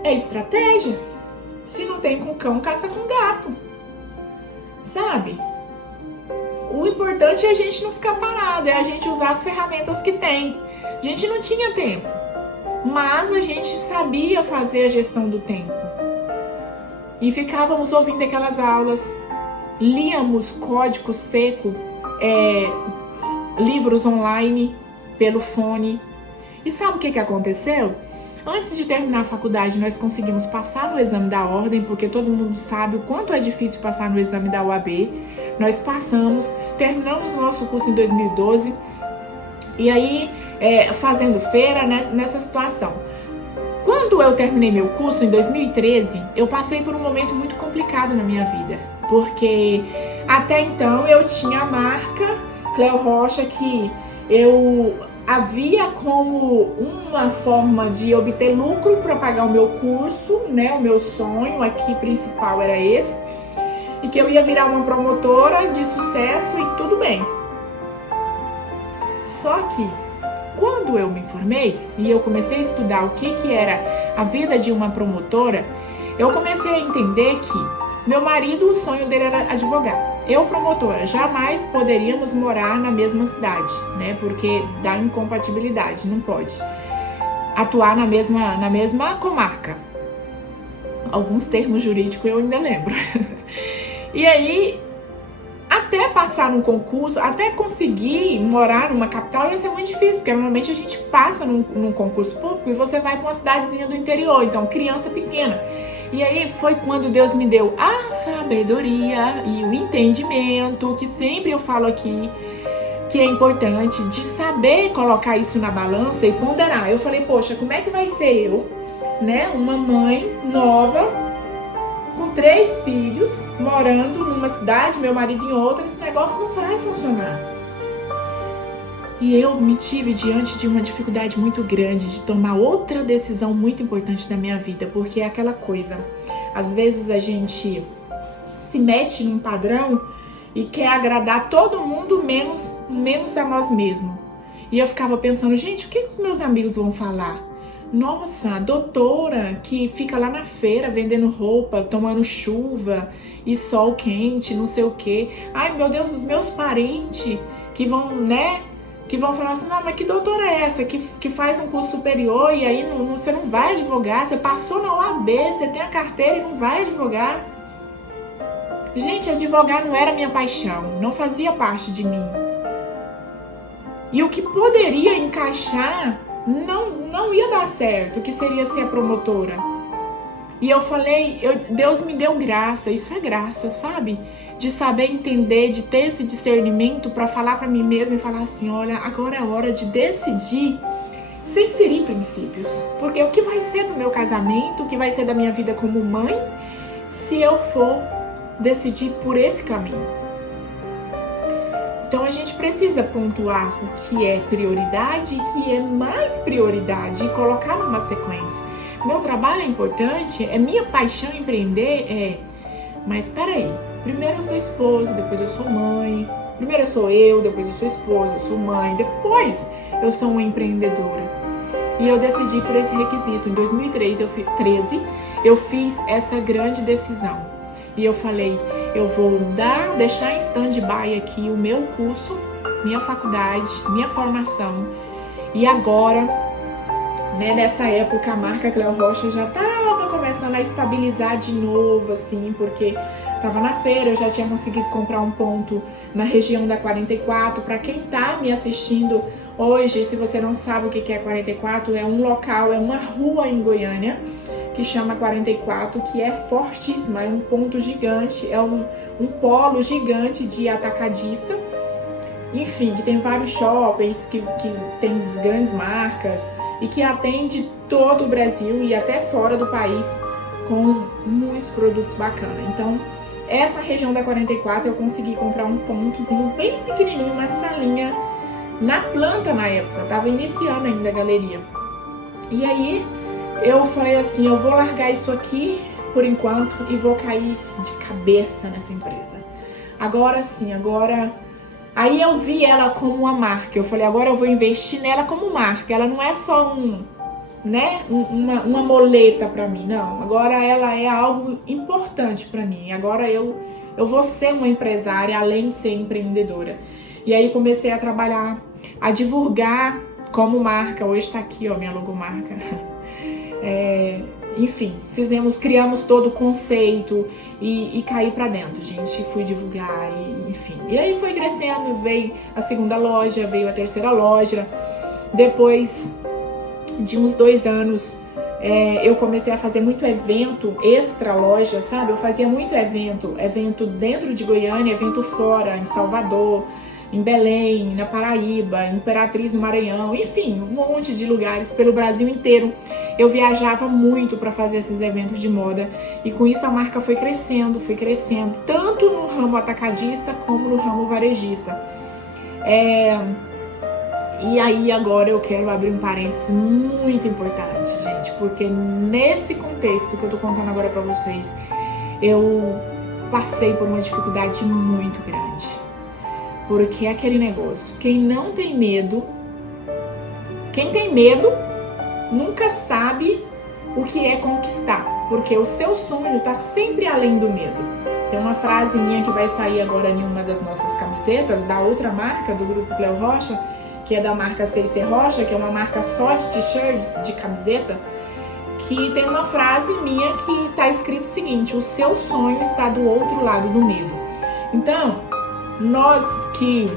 é estratégia. Se não tem com cão, caça com gato. Sabe? O importante é a gente não ficar parado, é a gente usar as ferramentas que tem. A gente não tinha tempo, mas a gente sabia fazer a gestão do tempo. E ficávamos ouvindo aquelas aulas, líamos código seco, livros online pelo fone. E sabe o que aconteceu? Antes de terminar a faculdade, nós conseguimos passar no exame da ordem, porque todo mundo sabe o quanto é difícil passar no exame da UAB. Nós passamos, terminamos o nosso curso em 2012, e aí fazendo feira nessa situação. Quando eu terminei meu curso, em 2013, eu passei por um momento muito complicado na minha vida, porque até então eu tinha a marca Cleo Rocha, que eu havia como uma forma de obter lucro para pagar o meu curso, né? O meu sonho aqui principal era esse, e que eu ia virar uma promotora de sucesso e tudo bem. Só que quando eu me formei e eu comecei a estudar o que era a vida de uma promotora, eu comecei a entender que meu marido, o sonho dele era advogar. Eu, promotora, jamais poderíamos morar na mesma cidade, né? Porque dá incompatibilidade, não pode atuar na mesma comarca. Alguns termos jurídicos eu ainda lembro. E aí, até passar num concurso, até conseguir morar numa capital ia ser muito difícil, porque normalmente a gente passa num concurso público e você vai para uma cidadezinha do interior, então criança pequena. E aí foi quando Deus me deu a sabedoria e o entendimento, que sempre eu falo aqui, que é importante, de saber colocar isso na balança e ponderar. Eu falei, poxa, como é que vai ser eu, né, uma mãe nova, com 3 filhos, morando numa cidade, meu marido em outra, esse negócio não vai funcionar. E eu me tive diante de uma dificuldade muito grande de tomar outra decisão muito importante da minha vida, porque é aquela coisa, às vezes a gente se mete num padrão e quer agradar todo mundo, menos a nós mesmos. E eu ficava pensando, gente, o que os meus amigos vão falar? Nossa, a doutora que fica lá na feira vendendo roupa, tomando chuva e sol quente, não sei o quê. Ai, meu Deus, os meus parentes que vão, né, que vão falar assim, não, mas que doutora é essa que faz um curso superior e aí você não vai advogar, você passou na OAB, você tem a carteira e não vai advogar. Gente, advogar não era minha paixão, não fazia parte de mim. E o que poderia encaixar não ia dar certo, que seria ser promotora. E eu falei, Deus me deu graça, isso é graça, sabe? De saber entender, de ter esse discernimento para falar para mim mesma e falar assim, olha, agora é hora de decidir sem ferir princípios. Porque o que vai ser do meu casamento, o que vai ser da minha vida como mãe, se eu for decidir por esse caminho. Então a gente precisa pontuar o que é prioridade e o que é mais prioridade e colocar numa sequência. Meu trabalho é importante, é minha paixão empreender, mas peraí, primeiro eu sou esposa, depois eu sou mãe, primeiro eu sou eu, depois eu sou esposa, eu sou mãe, depois eu sou uma empreendedora. E eu decidi por esse requisito. Em 2013 eu fiz essa grande decisão. E eu falei, eu vou deixar em stand-by aqui o meu curso, minha faculdade, minha formação. E agora, né, nessa época, a marca Cleo Rocha já estava começando a estabilizar de novo, assim, porque estava na feira, eu já tinha conseguido comprar um ponto na região da 44. Para quem está me assistindo hoje, se você não sabe o que é 44, é um local, é uma rua em Goiânia, que chama 44, que é fortíssima, é um ponto gigante, é um polo gigante de atacadista. enfim, que tem vários shoppings, que tem grandes marcas e que atende todo o Brasil e até fora do país com muitos produtos bacanas. Então, essa região da 44 eu consegui comprar um pontozinho bem pequenininho, uma salinha na planta na época, tava iniciando ainda a galeria. E aí eu falei assim, eu vou largar isso aqui por enquanto e vou cair de cabeça nessa empresa. Agora sim, aí eu vi ela como uma marca. Eu falei, agora eu vou investir nela como marca. Ela não é só uma moleta para mim, não. Agora ela é algo importante para mim. Agora eu vou ser uma empresária além de ser empreendedora. E aí comecei a trabalhar, a divulgar como marca. Hoje tá aqui, ó, minha logomarca. Enfim, criamos todo o conceito e caí pra dentro, gente. Fui divulgar, enfim. E aí foi crescendo, veio a segunda loja, veio a terceira loja. Depois de uns 2 anos, eu comecei a fazer muito evento extra loja, sabe? Eu fazia muito evento dentro de Goiânia, evento fora, em Salvador, em Belém, na Paraíba, em Imperatriz, no Maranhão, enfim, um monte de lugares pelo Brasil inteiro. Eu viajava muito para fazer esses eventos de moda e com isso a marca foi crescendo, tanto no ramo atacadista como no ramo varejista. E aí agora eu quero abrir um parênteses muito importante, gente, porque nesse contexto que eu tô contando agora para vocês, eu passei por uma dificuldade muito grande. Porque é aquele negócio, quem tem medo nunca sabe o que é conquistar, porque o seu sonho tá sempre além do medo. Tem uma frase minha que vai sair agora em uma das nossas camisetas, da outra marca, do Grupo Cleo Rocha, que é da marca C&C Rocha, que é uma marca só de t-shirts, de camiseta, que tem uma frase minha que tá escrito o seguinte: o seu sonho está do outro lado do medo. Então, nós que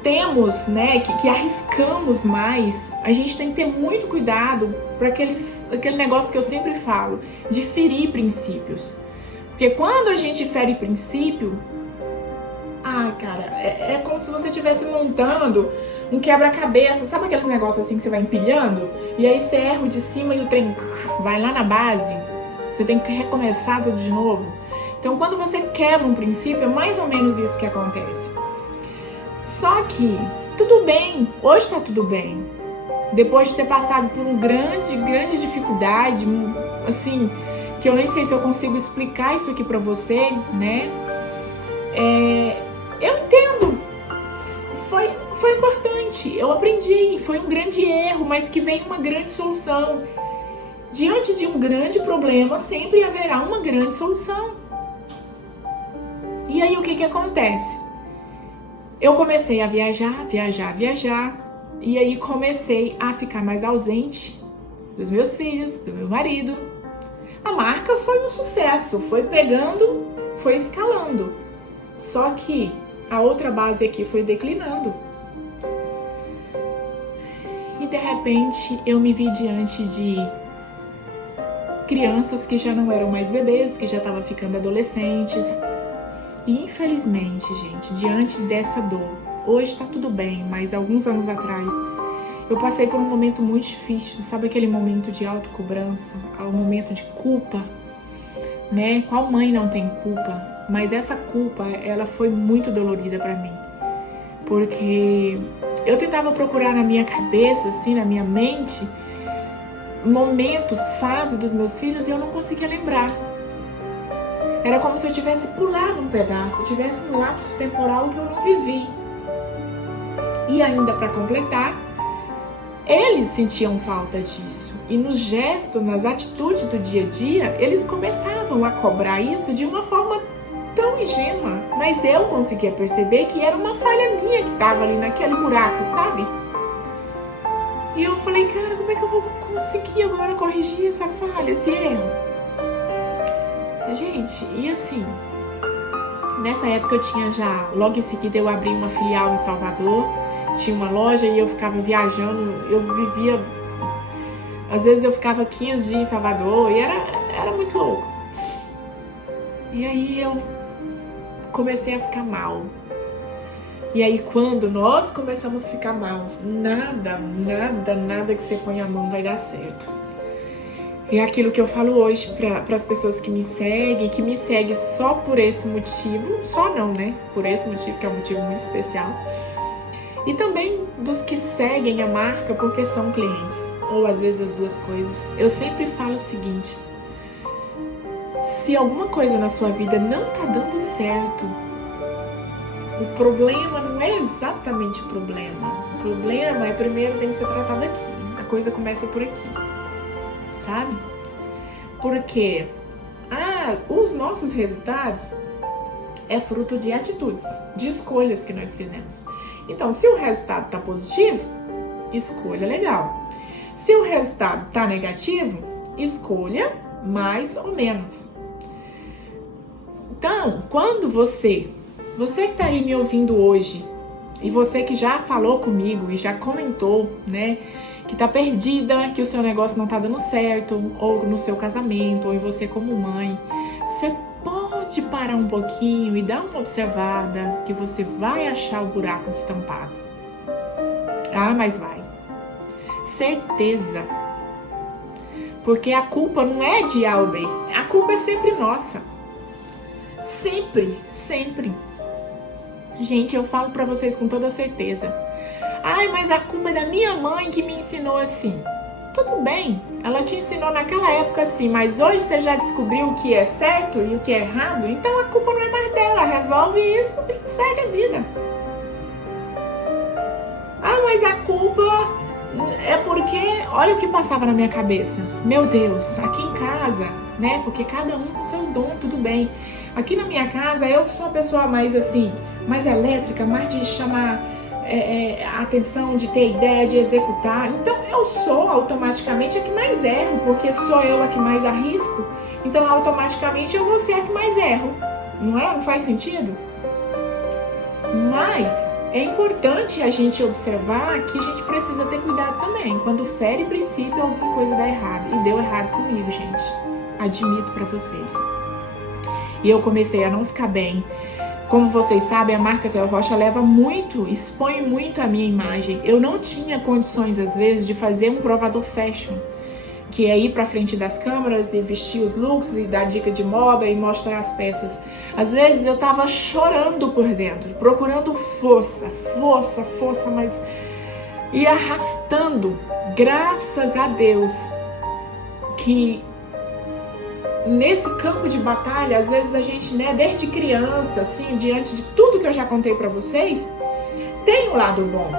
temos, né, que arriscamos mais, a gente tem que ter muito cuidado para aquele negócio que eu sempre falo, de ferir princípios. Porque quando a gente fere princípio, cara, é como se você estivesse montando um quebra-cabeça, sabe aqueles negócios assim que você vai empilhando? E aí você erra o de cima e o trem vai lá na base, você tem que recomeçar tudo de novo. Então, quando você quebra um princípio, é mais ou menos isso que acontece. Só que, tudo bem, hoje tá tudo bem. Depois de ter passado por uma grande dificuldade, assim, que eu nem sei se eu consigo explicar isso aqui pra você, né? Eu entendo, foi importante, eu aprendi, foi um grande erro, mas que vem uma grande solução. Diante de um grande problema, sempre haverá uma grande solução. E aí o que acontece? Eu comecei a viajar, e aí comecei a ficar mais ausente dos meus filhos, do meu marido. A marca foi um sucesso, foi pegando, foi escalando. Só que a outra base aqui foi declinando. E de repente eu me vi diante de crianças que já não eram mais bebês, que já estavam ficando adolescentes. E infelizmente, gente, diante dessa dor, hoje tá tudo bem, mas alguns anos atrás, eu passei por um momento muito difícil, sabe aquele momento de autocobrança, um momento de culpa, né? Qual mãe não tem culpa? Mas essa culpa, ela foi muito dolorida pra mim, porque eu tentava procurar na minha cabeça, assim, na minha mente, momentos, fases dos meus filhos e eu não conseguia lembrar. Era como se eu tivesse pulado um pedaço, eu tivesse um lapso temporal que eu não vivi. E ainda para completar, eles sentiam falta disso. E nos gestos, nas atitudes do dia a dia, eles começavam a cobrar isso de uma forma tão ingênua. Mas eu conseguia perceber que era uma falha minha que estava ali naquele buraco, sabe? E eu falei, cara, como é que eu vou conseguir agora corrigir essa falha, esse erro? Gente, e assim, nessa época eu tinha já, logo em seguida eu abri uma filial em Salvador, tinha uma loja e eu ficava viajando, eu vivia, às vezes eu ficava 15 dias em Salvador e era muito louco. E aí eu comecei a ficar mal. E aí quando nós começamos a ficar mal, nada que você põe a mão vai dar certo. É aquilo que eu falo hoje para as pessoas que me seguem só por esse motivo, só não, né? Por esse motivo, que é um motivo muito especial. E também dos que seguem a marca porque são clientes, ou às vezes as duas coisas. Eu sempre falo o seguinte: se alguma coisa na sua vida não tá dando certo, o problema não é exatamente o problema. O problema primeiro tem que ser tratado aqui. A coisa começa por aqui, sabe? Porque os nossos resultados é fruto de atitudes, de escolhas que nós fizemos. Então, se o resultado tá positivo, escolha legal. Se o resultado tá negativo, escolha mais ou menos. Então, quando você que tá aí me ouvindo hoje, e você que já falou comigo e já comentou, né, que tá perdida, que o seu negócio não tá dando certo, ou no seu casamento, ou em você como mãe, você pode parar um pouquinho e dar uma observada, que você vai achar o buraco destampado. Mas vai. Certeza. Porque a culpa não é de A ou B, a culpa é sempre nossa. Sempre. Gente, eu falo pra vocês com toda certeza. Mas a culpa é da minha mãe que me ensinou assim. Tudo bem, ela te ensinou naquela época assim, mas hoje você já descobriu o que é certo e o que é errado, então a culpa não é mais dela, resolve isso e segue a vida. Mas a culpa é porque, olha o que passava na minha cabeça. Meu Deus, aqui em casa, né, porque cada um com seus dons, tudo bem. Aqui na minha casa, eu que sou uma pessoa mais assim, mais elétrica, mais de chamar a atenção, de ter ideia, de executar. Então eu sou automaticamente a que mais erro, porque sou eu a que mais arrisco. Então automaticamente eu vou ser a que mais erro. Não é? Não faz sentido? Mas é importante a gente observar que a gente precisa ter cuidado também. Quando fere princípio, alguma coisa dá errado. E deu errado comigo, gente. Admito pra vocês. E eu comecei a não ficar bem. Como vocês sabem, a marca Cléo Rocha expõe muito a minha imagem. Eu não tinha condições, às vezes, de fazer um provador fashion, que é ir pra frente das câmeras e vestir os looks e dar dica de moda e mostrar as peças. Às vezes eu tava chorando por dentro, procurando força, mas ia arrastando. Graças a Deus que nesse campo de batalha, às vezes a gente, né, desde criança, assim, diante de tudo que eu já contei pra vocês, tem um lado bom,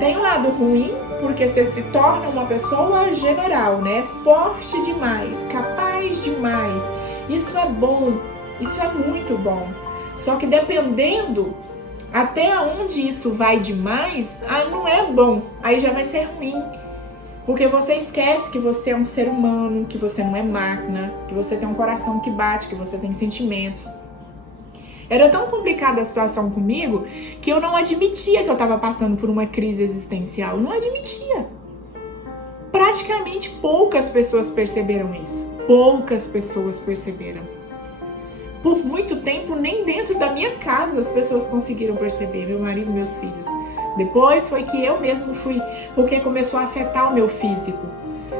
tem um lado ruim, porque você se torna uma pessoa general, né, forte demais, capaz demais. Isso é bom, isso é muito bom. Só que dependendo até onde isso vai demais, aí não é bom, aí já vai ser ruim. Porque você esquece que você é um ser humano, que você não é máquina, que você tem um coração que bate, que você tem sentimentos. Era tão complicada a situação comigo que eu não admitia que eu estava passando por uma crise existencial. Eu não admitia. Praticamente poucas pessoas perceberam isso. Poucas pessoas perceberam. Por muito tempo, nem dentro da minha casa as pessoas conseguiram perceber, meu marido e meus filhos. Depois foi que eu mesmo fui, porque começou a afetar o meu físico,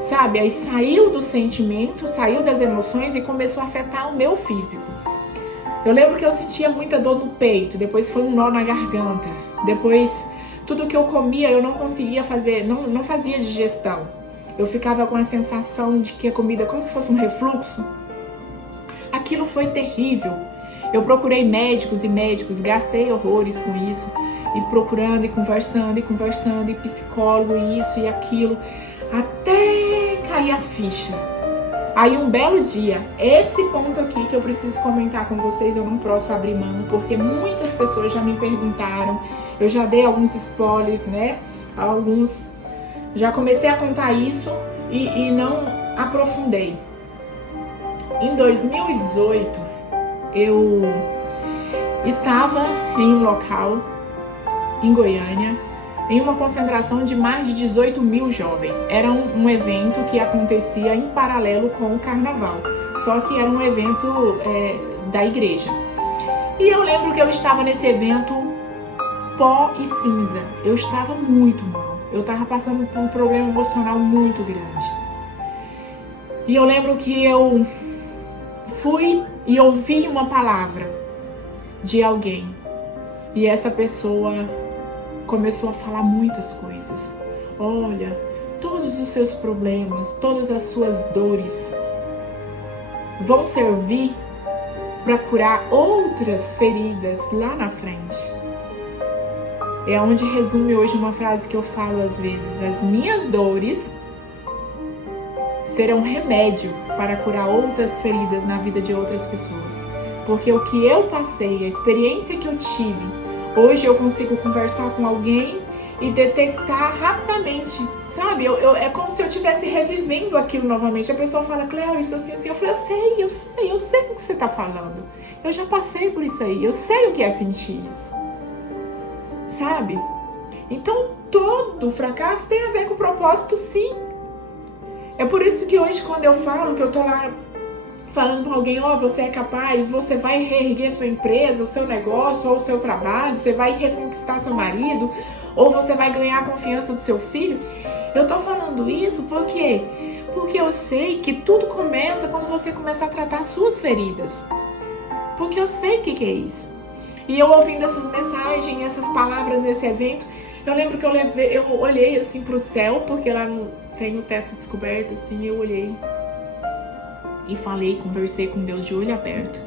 sabe? Aí saiu do sentimento, saiu das emoções e começou a afetar o meu físico. Eu lembro que eu sentia muita dor no peito, depois foi um nó na garganta, depois tudo que eu comia eu não conseguia fazer, não fazia digestão. Eu ficava com a sensação de que a comida, como se fosse um refluxo. Aquilo foi terrível. Eu procurei médicos e médicos, gastei horrores com isso. E procurando e conversando, e psicólogo, e isso e aquilo, até cair a ficha. Aí um belo dia, esse ponto aqui que eu preciso comentar com vocês, eu não posso abrir mão, porque muitas pessoas já me perguntaram, eu já dei alguns spoilers, né? Já comecei a contar isso e não aprofundei. Em 2018, eu estava em um local em Goiânia, em uma concentração de mais de 18 mil jovens. Era um evento que acontecia em paralelo com o carnaval, só que era um evento da igreja. E eu lembro que eu estava nesse evento pó e cinza. Eu estava muito mal. Eu estava passando por um problema emocional muito grande. E eu lembro que eu fui e ouvi uma palavra de alguém. E essa pessoa começou a falar muitas coisas. Olha, todos os seus problemas, todas as suas dores vão servir para curar outras feridas lá na frente. É onde resume hoje uma frase que eu falo às vezes: as minhas dores serão remédio para curar outras feridas na vida de outras pessoas. Porque o que eu passei, a experiência que eu tive, hoje eu consigo conversar com alguém e detectar rapidamente, sabe? É como se eu estivesse revivendo aquilo novamente. A pessoa fala: Cleo, isso assim, assim. Eu falei: eu sei o que você está falando. Eu já passei por isso aí, eu sei o que é sentir isso. Sabe? Então, todo fracasso tem a ver com propósito, sim. É por isso que hoje, quando eu falo que eu tô lá falando com alguém: você é capaz, você vai reerguer sua empresa, o seu negócio ou o seu trabalho, você vai reconquistar seu marido, ou você vai ganhar a confiança do seu filho. Eu tô falando isso por quê? Porque eu sei que tudo começa quando você começa a tratar as suas feridas. Porque eu sei o que é isso. E eu ouvindo essas mensagens, essas palavras nesse evento, eu lembro que eu olhei assim pro céu, porque lá tem o teto descoberto, assim, eu olhei e falei, conversei com Deus de olho aberto.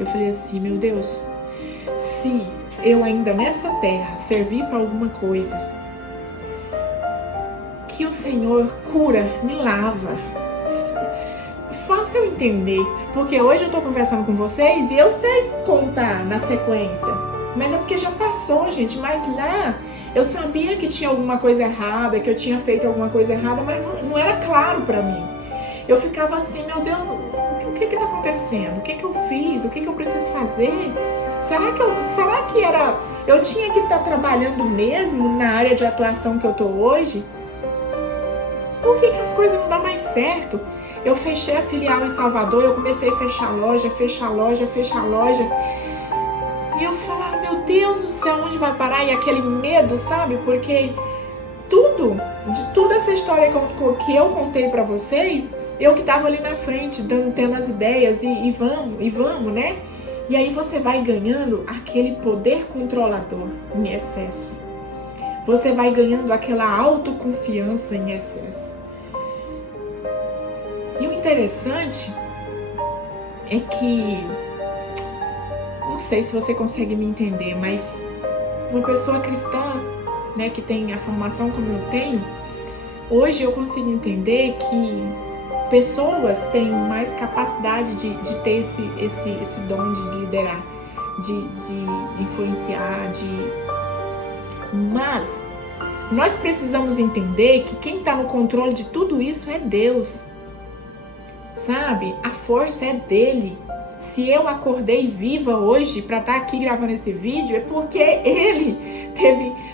Eu falei assim: meu Deus, se eu ainda nessa terra servir para alguma coisa, que o Senhor cura, me lava, faça eu entender, porque hoje eu tô conversando com vocês e eu sei contar na sequência, mas é porque já passou, gente. Mas lá eu sabia que tinha alguma coisa errada, que eu tinha feito alguma coisa errada, mas não era claro para mim. Eu ficava assim: meu Deus, o que tá acontecendo? O que eu fiz? O que eu preciso fazer? Será que eu tinha que estar trabalhando mesmo na área de atuação que eu tô hoje? Por que as coisas não dão mais certo? Eu fechei a filial em Salvador, eu comecei a fechar loja. E eu falava: meu Deus do céu, onde vai parar? E aquele medo, sabe? Porque de toda essa história que eu contei pra vocês, eu que tava ali na frente, tendo as ideias e vamos, né? E aí você vai ganhando aquele poder controlador em excesso. Você vai ganhando aquela autoconfiança em excesso. E o interessante é que, não sei se você consegue me entender, mas uma pessoa cristã, né, que tem a formação como eu tenho, hoje eu consigo entender que pessoas têm mais capacidade de ter esse dom de liderar, de influenciar, Mas nós precisamos entender que quem está no controle de tudo isso é Deus. Sabe? A força é dele. Se eu acordei viva hoje para estar aqui gravando esse vídeo, é porque ele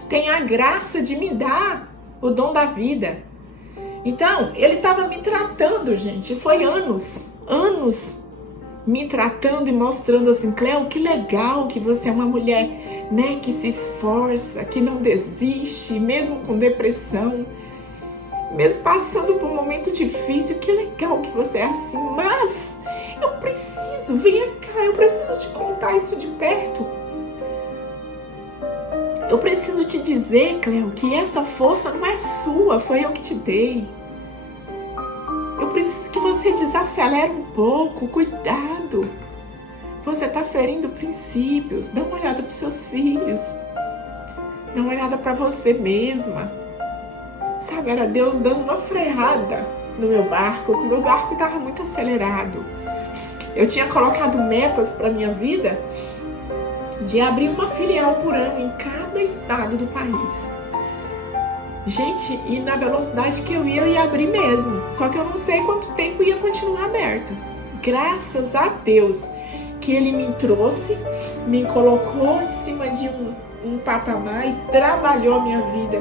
tem a graça de me dar o dom da vida. Então, ele estava me tratando, gente. Foi anos me tratando e mostrando assim: Cleo, que legal que você é uma mulher, né, que se esforça, que não desiste, mesmo com depressão, mesmo passando por um momento difícil. Que legal que você é assim, mas eu preciso, venha cá, eu preciso te contar isso de perto. Eu preciso te dizer, Cleo, que essa força não é sua, foi eu que te dei. Eu preciso que você desacelere um pouco, cuidado. Você está ferindo princípios. Dá uma olhada para os seus filhos. Dá uma olhada para você mesma. Sabe, era Deus dando uma freada no meu barco, porque o meu barco estava muito acelerado. Eu tinha colocado metas para minha vida de abrir uma filial por ano em cada estado do país. Gente, e na velocidade que eu ia abrir mesmo. Só que eu não sei quanto tempo ia continuar aberta. Graças a Deus que Ele me trouxe, me colocou em cima de um patamar e trabalhou a minha vida.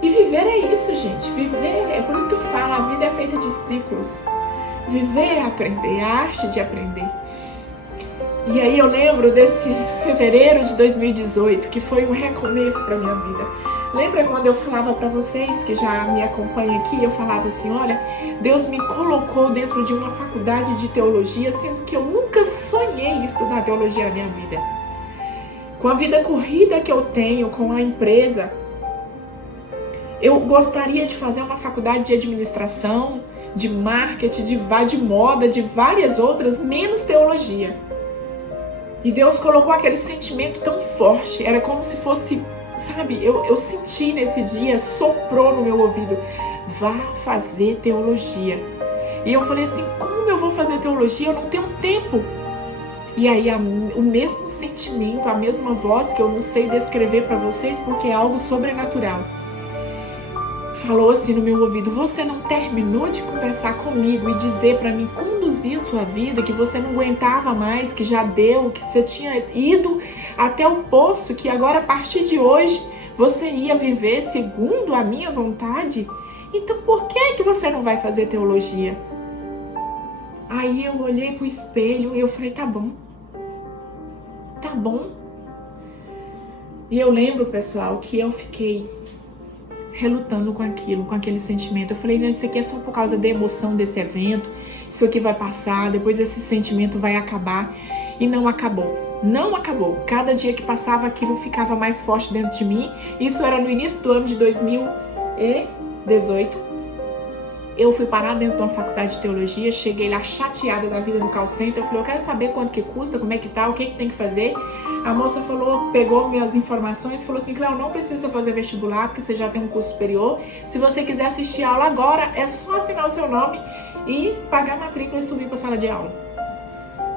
E viver é isso, gente. Viver, é por isso que eu falo, a vida é feita de ciclos. Viver é aprender, a arte de aprender. E aí eu lembro desse fevereiro de 2018, que foi um recomeço para minha vida. Lembra quando eu falava para vocês, que já me acompanham aqui, eu falava assim, olha, Deus me colocou dentro de uma faculdade de teologia, sendo que eu nunca sonhei estudar teologia na minha vida. Com a vida corrida que eu tenho, com a empresa, eu gostaria de fazer uma faculdade de administração, de marketing, de moda, de várias outras, menos teologia. E Deus colocou aquele sentimento tão forte, era como se fosse, sabe, eu senti nesse dia, soprou no meu ouvido, vá fazer teologia. E eu falei assim, como eu vou fazer teologia? Eu não tenho tempo. E aí o mesmo sentimento, a mesma voz que eu não sei descrever para vocês porque é algo sobrenatural, falou assim no meu ouvido, você não terminou de conversar comigo e dizer para mim conduzir a sua vida, que você não aguentava mais, que já deu, que você tinha ido até o poço, que agora a partir de hoje você ia viver segundo a minha vontade? Então por que você não vai fazer teologia? Aí eu olhei pro espelho e eu falei, tá bom. E eu lembro, pessoal, que eu fiquei relutando com aquilo, com aquele sentimento. Eu falei, não, isso aqui é só por causa da emoção desse evento, isso aqui vai passar, depois esse sentimento vai acabar. E não acabou. Não acabou. Cada dia que passava, aquilo ficava mais forte dentro de mim. Isso era no início do ano de 2018. Eu fui parar dentro de uma faculdade de teologia, cheguei lá chateada da vida no call center, eu falei, eu quero saber quanto que custa, como é que tá, o que tem que fazer. A moça falou, pegou minhas informações e falou assim, Cléo, não precisa fazer vestibular, porque você já tem um curso superior. Se você quiser assistir a aula agora, é só assinar o seu nome e pagar a matrícula e subir para a sala de aula.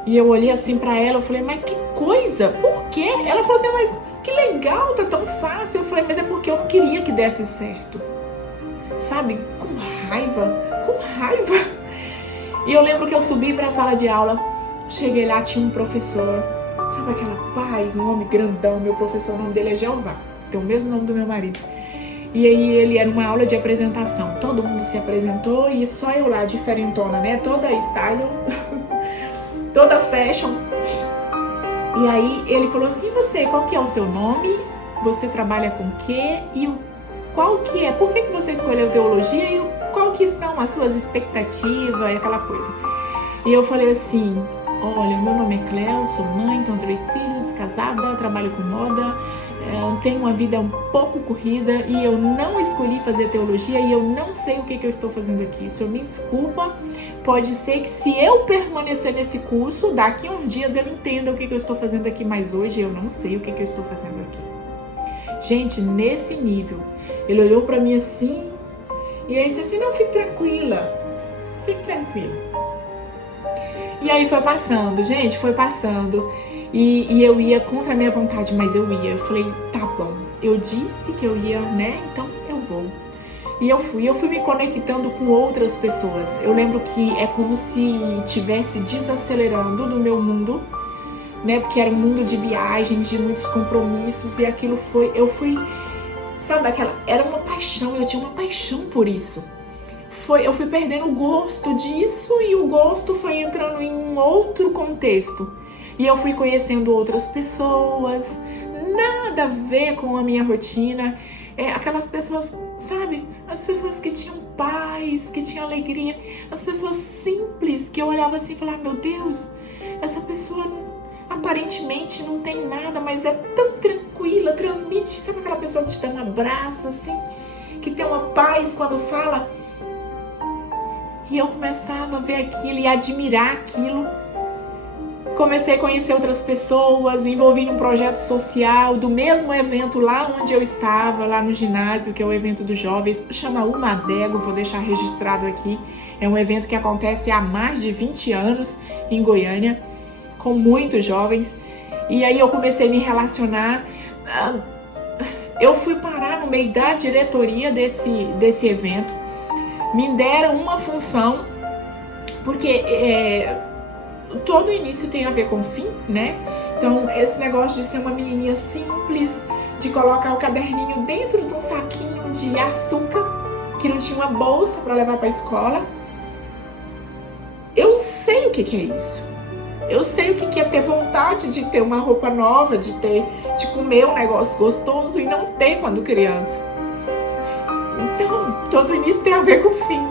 E eu olhei assim pra ela, eu falei, mas que coisa, por quê? Ela falou assim, mas que legal, tá tão fácil. Eu falei, mas é porque eu não queria que desse certo. Sabe, com raiva. E eu lembro que eu subi pra sala de aula, cheguei lá, tinha um professor, sabe aquela paz, um homem grandão, meu professor, o nome dele é Jeová, tem o mesmo nome do meu marido. E aí ele era uma aula de apresentação, todo mundo se apresentou e só eu lá, diferentona, né, toda style, toda fashion. E aí ele falou assim, você, qual que é o seu nome? Você trabalha com o quê? E qual que é? Por que você escolheu teologia e qual que são as suas expectativas e aquela coisa? E eu falei assim, olha, meu nome é Cléo, sou mãe, tenho 3 filhos, casada, trabalho com moda, tenho uma vida um pouco corrida e eu não escolhi fazer teologia e eu não sei o que eu estou fazendo aqui. O senhor me desculpa, pode ser que se eu permanecer nesse curso, daqui a uns dias eu entenda o que eu estou fazendo aqui, mas hoje eu não sei o que eu estou fazendo aqui. Gente, nesse nível, ele olhou pra mim assim, e aí disse assim, não, fique tranquila. E aí foi passando, gente, e eu ia contra a minha vontade, mas eu ia. Eu falei, tá bom, eu disse que eu ia, né, então eu vou. E eu fui me conectando com outras pessoas. Eu lembro que é como se estivesse desacelerando no meu mundo, né, porque era um mundo de viagens, de muitos compromissos, e aquilo eu fui, sabe, era uma paixão, eu tinha uma paixão por isso. Eu fui perdendo o gosto disso e o gosto foi entrando em um outro contexto. E eu fui conhecendo outras pessoas, nada a ver com a minha rotina. Aquelas pessoas, sabe, as pessoas que tinham paz, que tinham alegria, as pessoas simples, que eu olhava assim e falava, meu Deus, essa pessoa aparentemente não tem nada, mas é tão tranquila, transmite, sabe aquela pessoa que te dá um abraço assim, que tem uma paz quando fala? E eu começava a ver aquilo e admirar aquilo. Comecei a conhecer outras pessoas, envolvi num projeto social do mesmo evento lá onde eu estava, lá no ginásio, que é o evento dos jovens, chama Umadego, vou deixar registrado aqui. É um evento que acontece há mais de 20 anos em Goiânia, com muitos jovens. E aí eu comecei a me relacionar. Eu fui parar no meio da diretoria desse evento. Me deram uma função, porque todo início tem a ver com o fim, né? Então, esse negócio de ser uma menininha simples, de colocar o caderninho dentro de um saquinho de açúcar, que não tinha uma bolsa para levar para a escola. Eu sei o que é isso. Eu sei o que é ter vontade de ter uma roupa nova, de comer um negócio gostoso e não ter quando criança. Então, todo início tem a ver com o fim.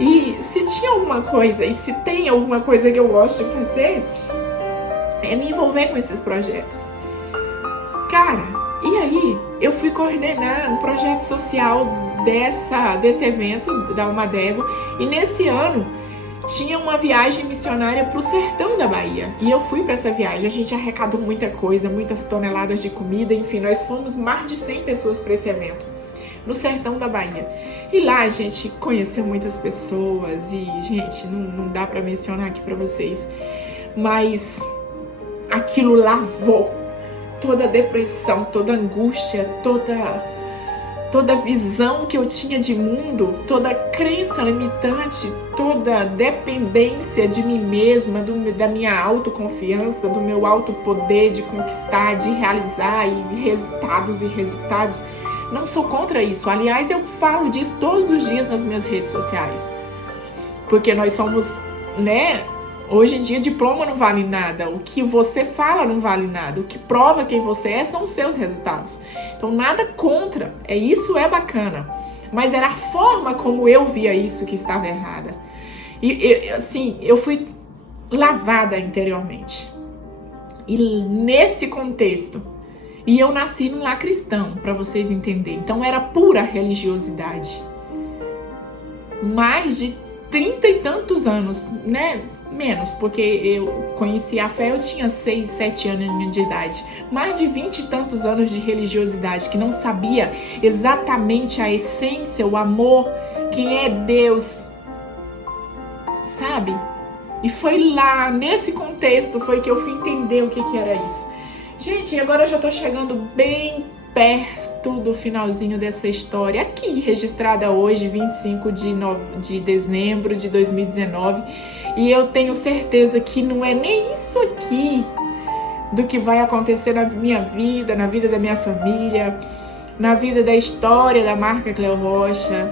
E se tinha alguma coisa, e se tem alguma coisa que eu gosto de fazer, é me envolver com esses projetos. Cara, e aí eu fui coordenar um projeto social desse evento da Almadego, e nesse ano tinha uma viagem missionária para o sertão da Bahia. E eu fui para essa viagem, a gente arrecadou muita coisa, muitas toneladas de comida, enfim, nós fomos mais de 100 pessoas para esse evento, no sertão da Bahia. E lá a gente conheceu muitas pessoas e, gente, não dá para mencionar aqui para vocês, mas aquilo lavou toda a depressão, toda a angústia, toda a visão que eu tinha de mundo, toda a crença limitante, toda a dependência de mim mesma, da minha autoconfiança, do meu autopoder de conquistar, de realizar e resultados. Não sou contra isso. Aliás, eu falo disso todos os dias nas minhas redes sociais. Porque nós somos, né? Hoje em dia, diploma não vale nada. O que você fala não vale nada. O que prova quem você é são os seus resultados. Então, nada contra. Isso é bacana. Mas era a forma como eu via isso que estava errada. E, assim, eu fui lavada interiormente. E nesse contexto, e eu nasci num lar cristão, para vocês entenderem. Então, era pura religiosidade. Mais de 30 e tantos anos, né? Menos, porque eu conheci a fé, eu tinha 6, 7 anos de idade. Mais de 20 e tantos anos de religiosidade, que não sabia exatamente a essência, o amor, quem é Deus, sabe? E foi lá, nesse contexto, foi que eu fui entender o que era isso. Gente, agora eu já tô chegando bem perto do finalzinho dessa história, aqui registrada hoje, 25 de dezembro de 2019, e eu tenho certeza que não é nem isso aqui do que vai acontecer na minha vida, na vida da minha família, na vida da história da marca Cleo Rocha.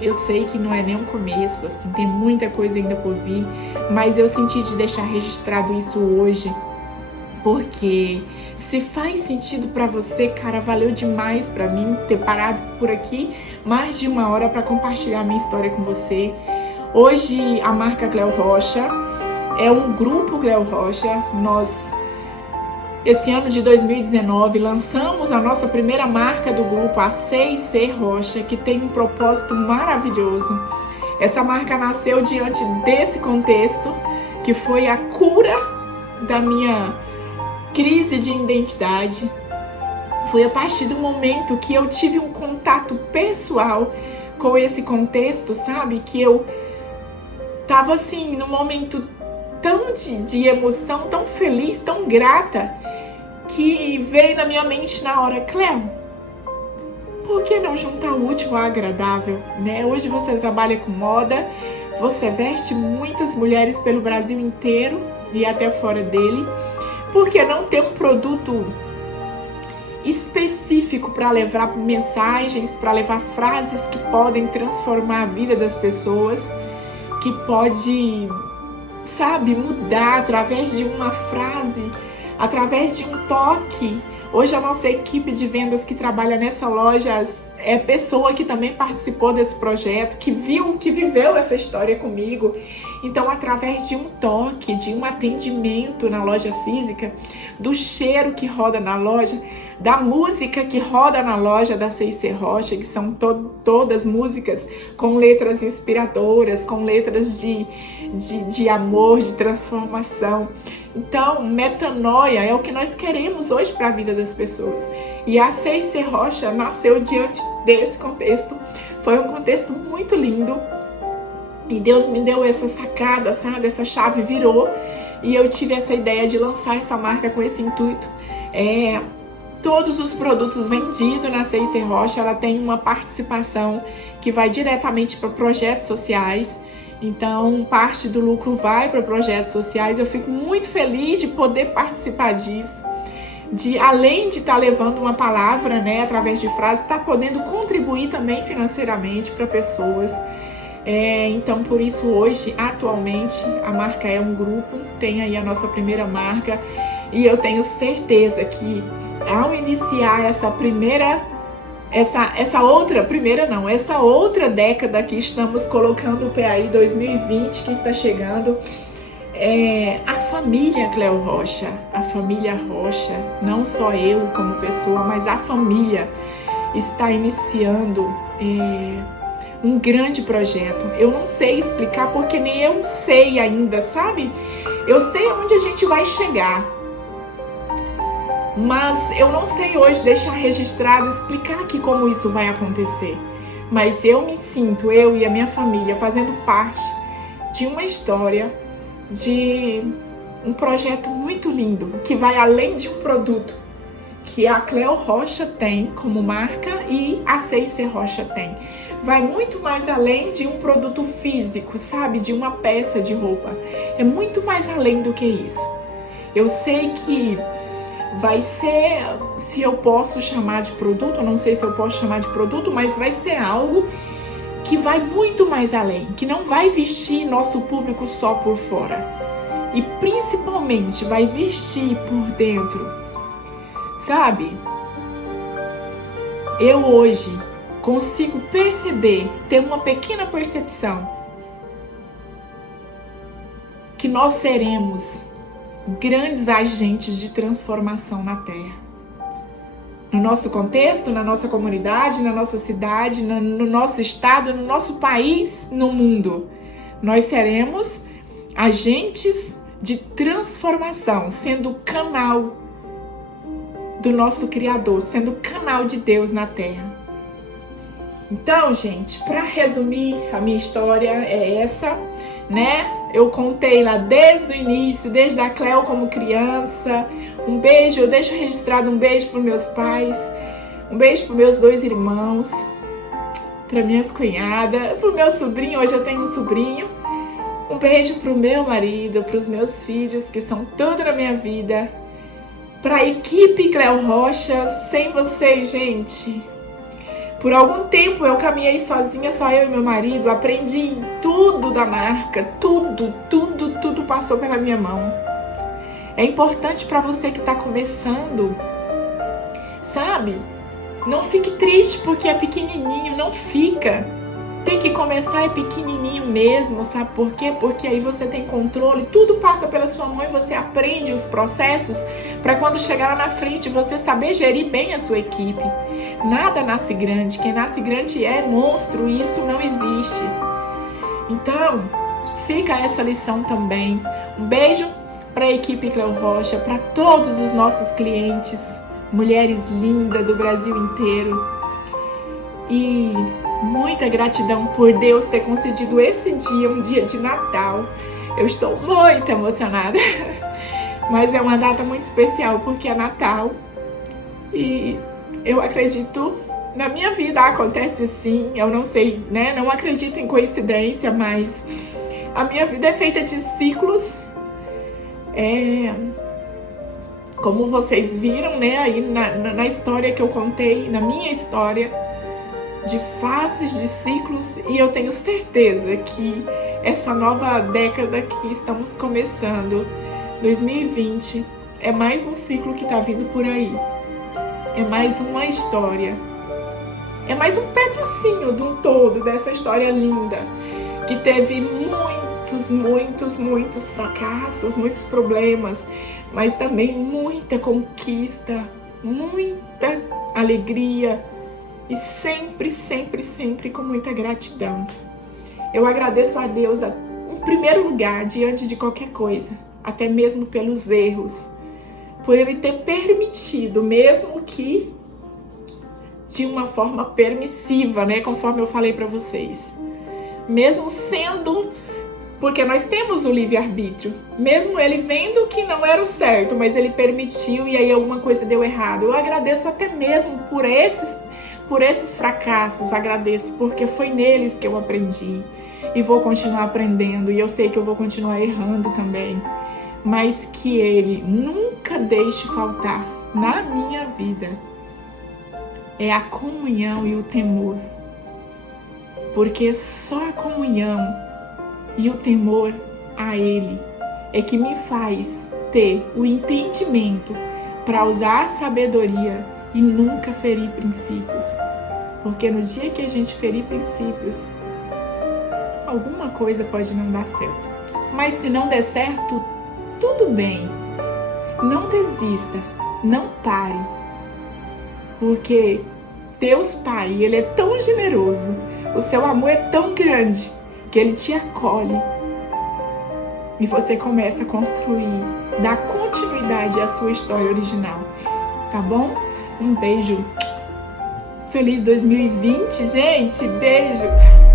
Eu sei que não é nem um começo, assim, tem muita coisa ainda por vir, mas eu senti de deixar registrado isso hoje, porque se faz sentido pra você, cara, valeu demais pra mim ter parado por aqui mais de 1 hora pra compartilhar a minha história com você. Hoje a marca Cleo Rocha é um grupo Cleo Rocha. Nós, esse ano de 2019, lançamos a nossa primeira marca do grupo, a C&C Rocha, que tem um propósito maravilhoso. Essa marca nasceu diante desse contexto, que foi a cura da minha crise de identidade. Foi a partir do momento que eu tive um contato pessoal com esse contexto, sabe? Que eu tava assim, num momento tão de emoção, tão feliz, tão grata, que veio na minha mente na hora: Cleo, por que não juntar o útil ao agradável, né? Hoje você trabalha com moda, você veste muitas mulheres pelo Brasil inteiro e até fora dele. Por que não ter um produto específico para levar mensagens, para levar frases que podem transformar a vida das pessoas, que pode, sabe, mudar através de uma frase, através de um toque. Hoje a nossa equipe de vendas que trabalha nessa loja é pessoa que também participou desse projeto, que viveu essa história comigo. Então, através de um toque, de um atendimento na loja física, do cheiro que roda na loja, da música que roda na loja da C&C Rocha, que são todas músicas com letras inspiradoras, com letras de amor, de transformação. Então, metanoia é o que nós queremos hoje para a vida das pessoas. E a C&C Rocha nasceu diante desse contexto. Foi um contexto muito lindo. E Deus me deu essa sacada, sabe? Essa chave virou. E eu tive essa ideia de lançar essa marca com esse intuito. Todos os produtos vendidos na C&C Rocha, ela tem uma participação que vai diretamente para projetos sociais. Então, parte do lucro vai para projetos sociais. Eu fico muito feliz de poder participar disso. Além de estar levando uma palavra, né, através de frases, estar podendo contribuir também financeiramente para pessoas. Então, por isso, hoje, atualmente, a marca é um grupo, tem aí a nossa primeira marca, e eu tenho certeza que ao iniciar essa outra década que estamos colocando o PAI 2020, que está chegando, a família Cleo Rocha, a família Rocha, não só eu como pessoa, mas a família está iniciando um grande projeto. Eu não sei explicar porque nem eu sei ainda, sabe? Eu sei onde a gente vai chegar, mas eu não sei hoje deixar registrado, explicar aqui como isso vai acontecer. Mas eu me sinto, eu e a minha família, fazendo parte de uma história, de um projeto muito lindo, que vai além de um produto que a Cleo Rocha tem como marca e a 6C Rocha tem. Vai muito mais além de um produto físico, sabe? De uma peça de roupa. É muito mais além do que isso. Eu sei que vai ser, se eu posso chamar de produto, eu não sei se eu posso chamar de produto, mas vai ser algo que vai muito mais além, que não vai vestir nosso público só por fora. E principalmente vai vestir por dentro. Sabe? Eu hoje consigo perceber, ter uma pequena percepção, que nós seremos grandes agentes de transformação na Terra. No nosso contexto, na nossa comunidade, na nossa cidade, no nosso estado, no nosso país, no mundo. Nós seremos agentes de transformação, sendo canal do nosso Criador, sendo canal de Deus na Terra. Então, gente, para resumir, a minha história é essa, né? Eu contei lá desde o início, desde a Cleo como criança. Um beijo, eu deixo registrado um beijo para meus pais, um beijo para meus 2 irmãos, para minhas cunhadas, para o meu sobrinho, hoje eu tenho um sobrinho. Um beijo para o meu marido, para os meus filhos, que são tudo na minha vida. Para a equipe Cleo Rocha, sem vocês, gente. Por algum tempo eu caminhei sozinha, só eu e meu marido, aprendi tudo da marca, tudo passou pela minha mão. É importante para você que está começando, sabe? Não fique triste porque é pequenininho, não fica. Tem que começar pequenininho mesmo, sabe por quê? Porque aí você tem controle, tudo passa pela sua mão e você aprende os processos para quando chegar lá na frente você saber gerir bem a sua equipe. Nada nasce grande, quem nasce grande é monstro e isso não existe. Então, fica essa lição também. Um beijo para a equipe Cleo Rocha, para todos os nossos clientes, mulheres lindas do Brasil inteiro. E muita gratidão por Deus ter concedido esse dia, um dia de Natal. Eu estou muito emocionada, mas é uma data muito especial porque é Natal e eu acredito, na minha vida acontece assim, eu não sei, né? Não acredito em coincidência, mas a minha vida é feita de ciclos. Como vocês viram, né? Aí na história que eu contei, na minha história, de fases, de ciclos, e eu tenho certeza que essa nova década que estamos começando, 2020, é mais um ciclo que está vindo por aí. É mais uma história. É mais um pedacinho de um todo dessa história linda, que teve muitos fracassos, muitos problemas, mas também muita conquista, muita alegria, e sempre com muita gratidão. Eu agradeço a Deus em primeiro lugar, diante de qualquer coisa, até mesmo pelos erros, por Ele ter permitido, mesmo que de uma forma permissiva, né, conforme eu falei para vocês. Mesmo sendo, porque nós temos o livre-arbítrio, mesmo Ele vendo que não era o certo, mas Ele permitiu e aí alguma coisa deu errado. Eu agradeço até mesmo por esses fracassos, agradeço, porque foi neles que eu aprendi e vou continuar aprendendo, e eu sei que eu vou continuar errando também, mas que Ele nunca deixe faltar na minha vida é a comunhão e o temor, porque só a comunhão e o temor a Ele é que me faz ter o entendimento para usar a sabedoria e nunca ferir princípios. Porque no dia que a gente ferir princípios, alguma coisa pode não dar certo. Mas se não der certo, tudo bem. Não desista, não pare. Porque Deus Pai, Ele é tão generoso, o seu amor é tão grande, que Ele te acolhe. E você começa a construir, dar continuidade à sua história original. Tá bom? Um beijo. Feliz 2020, gente. Beijo.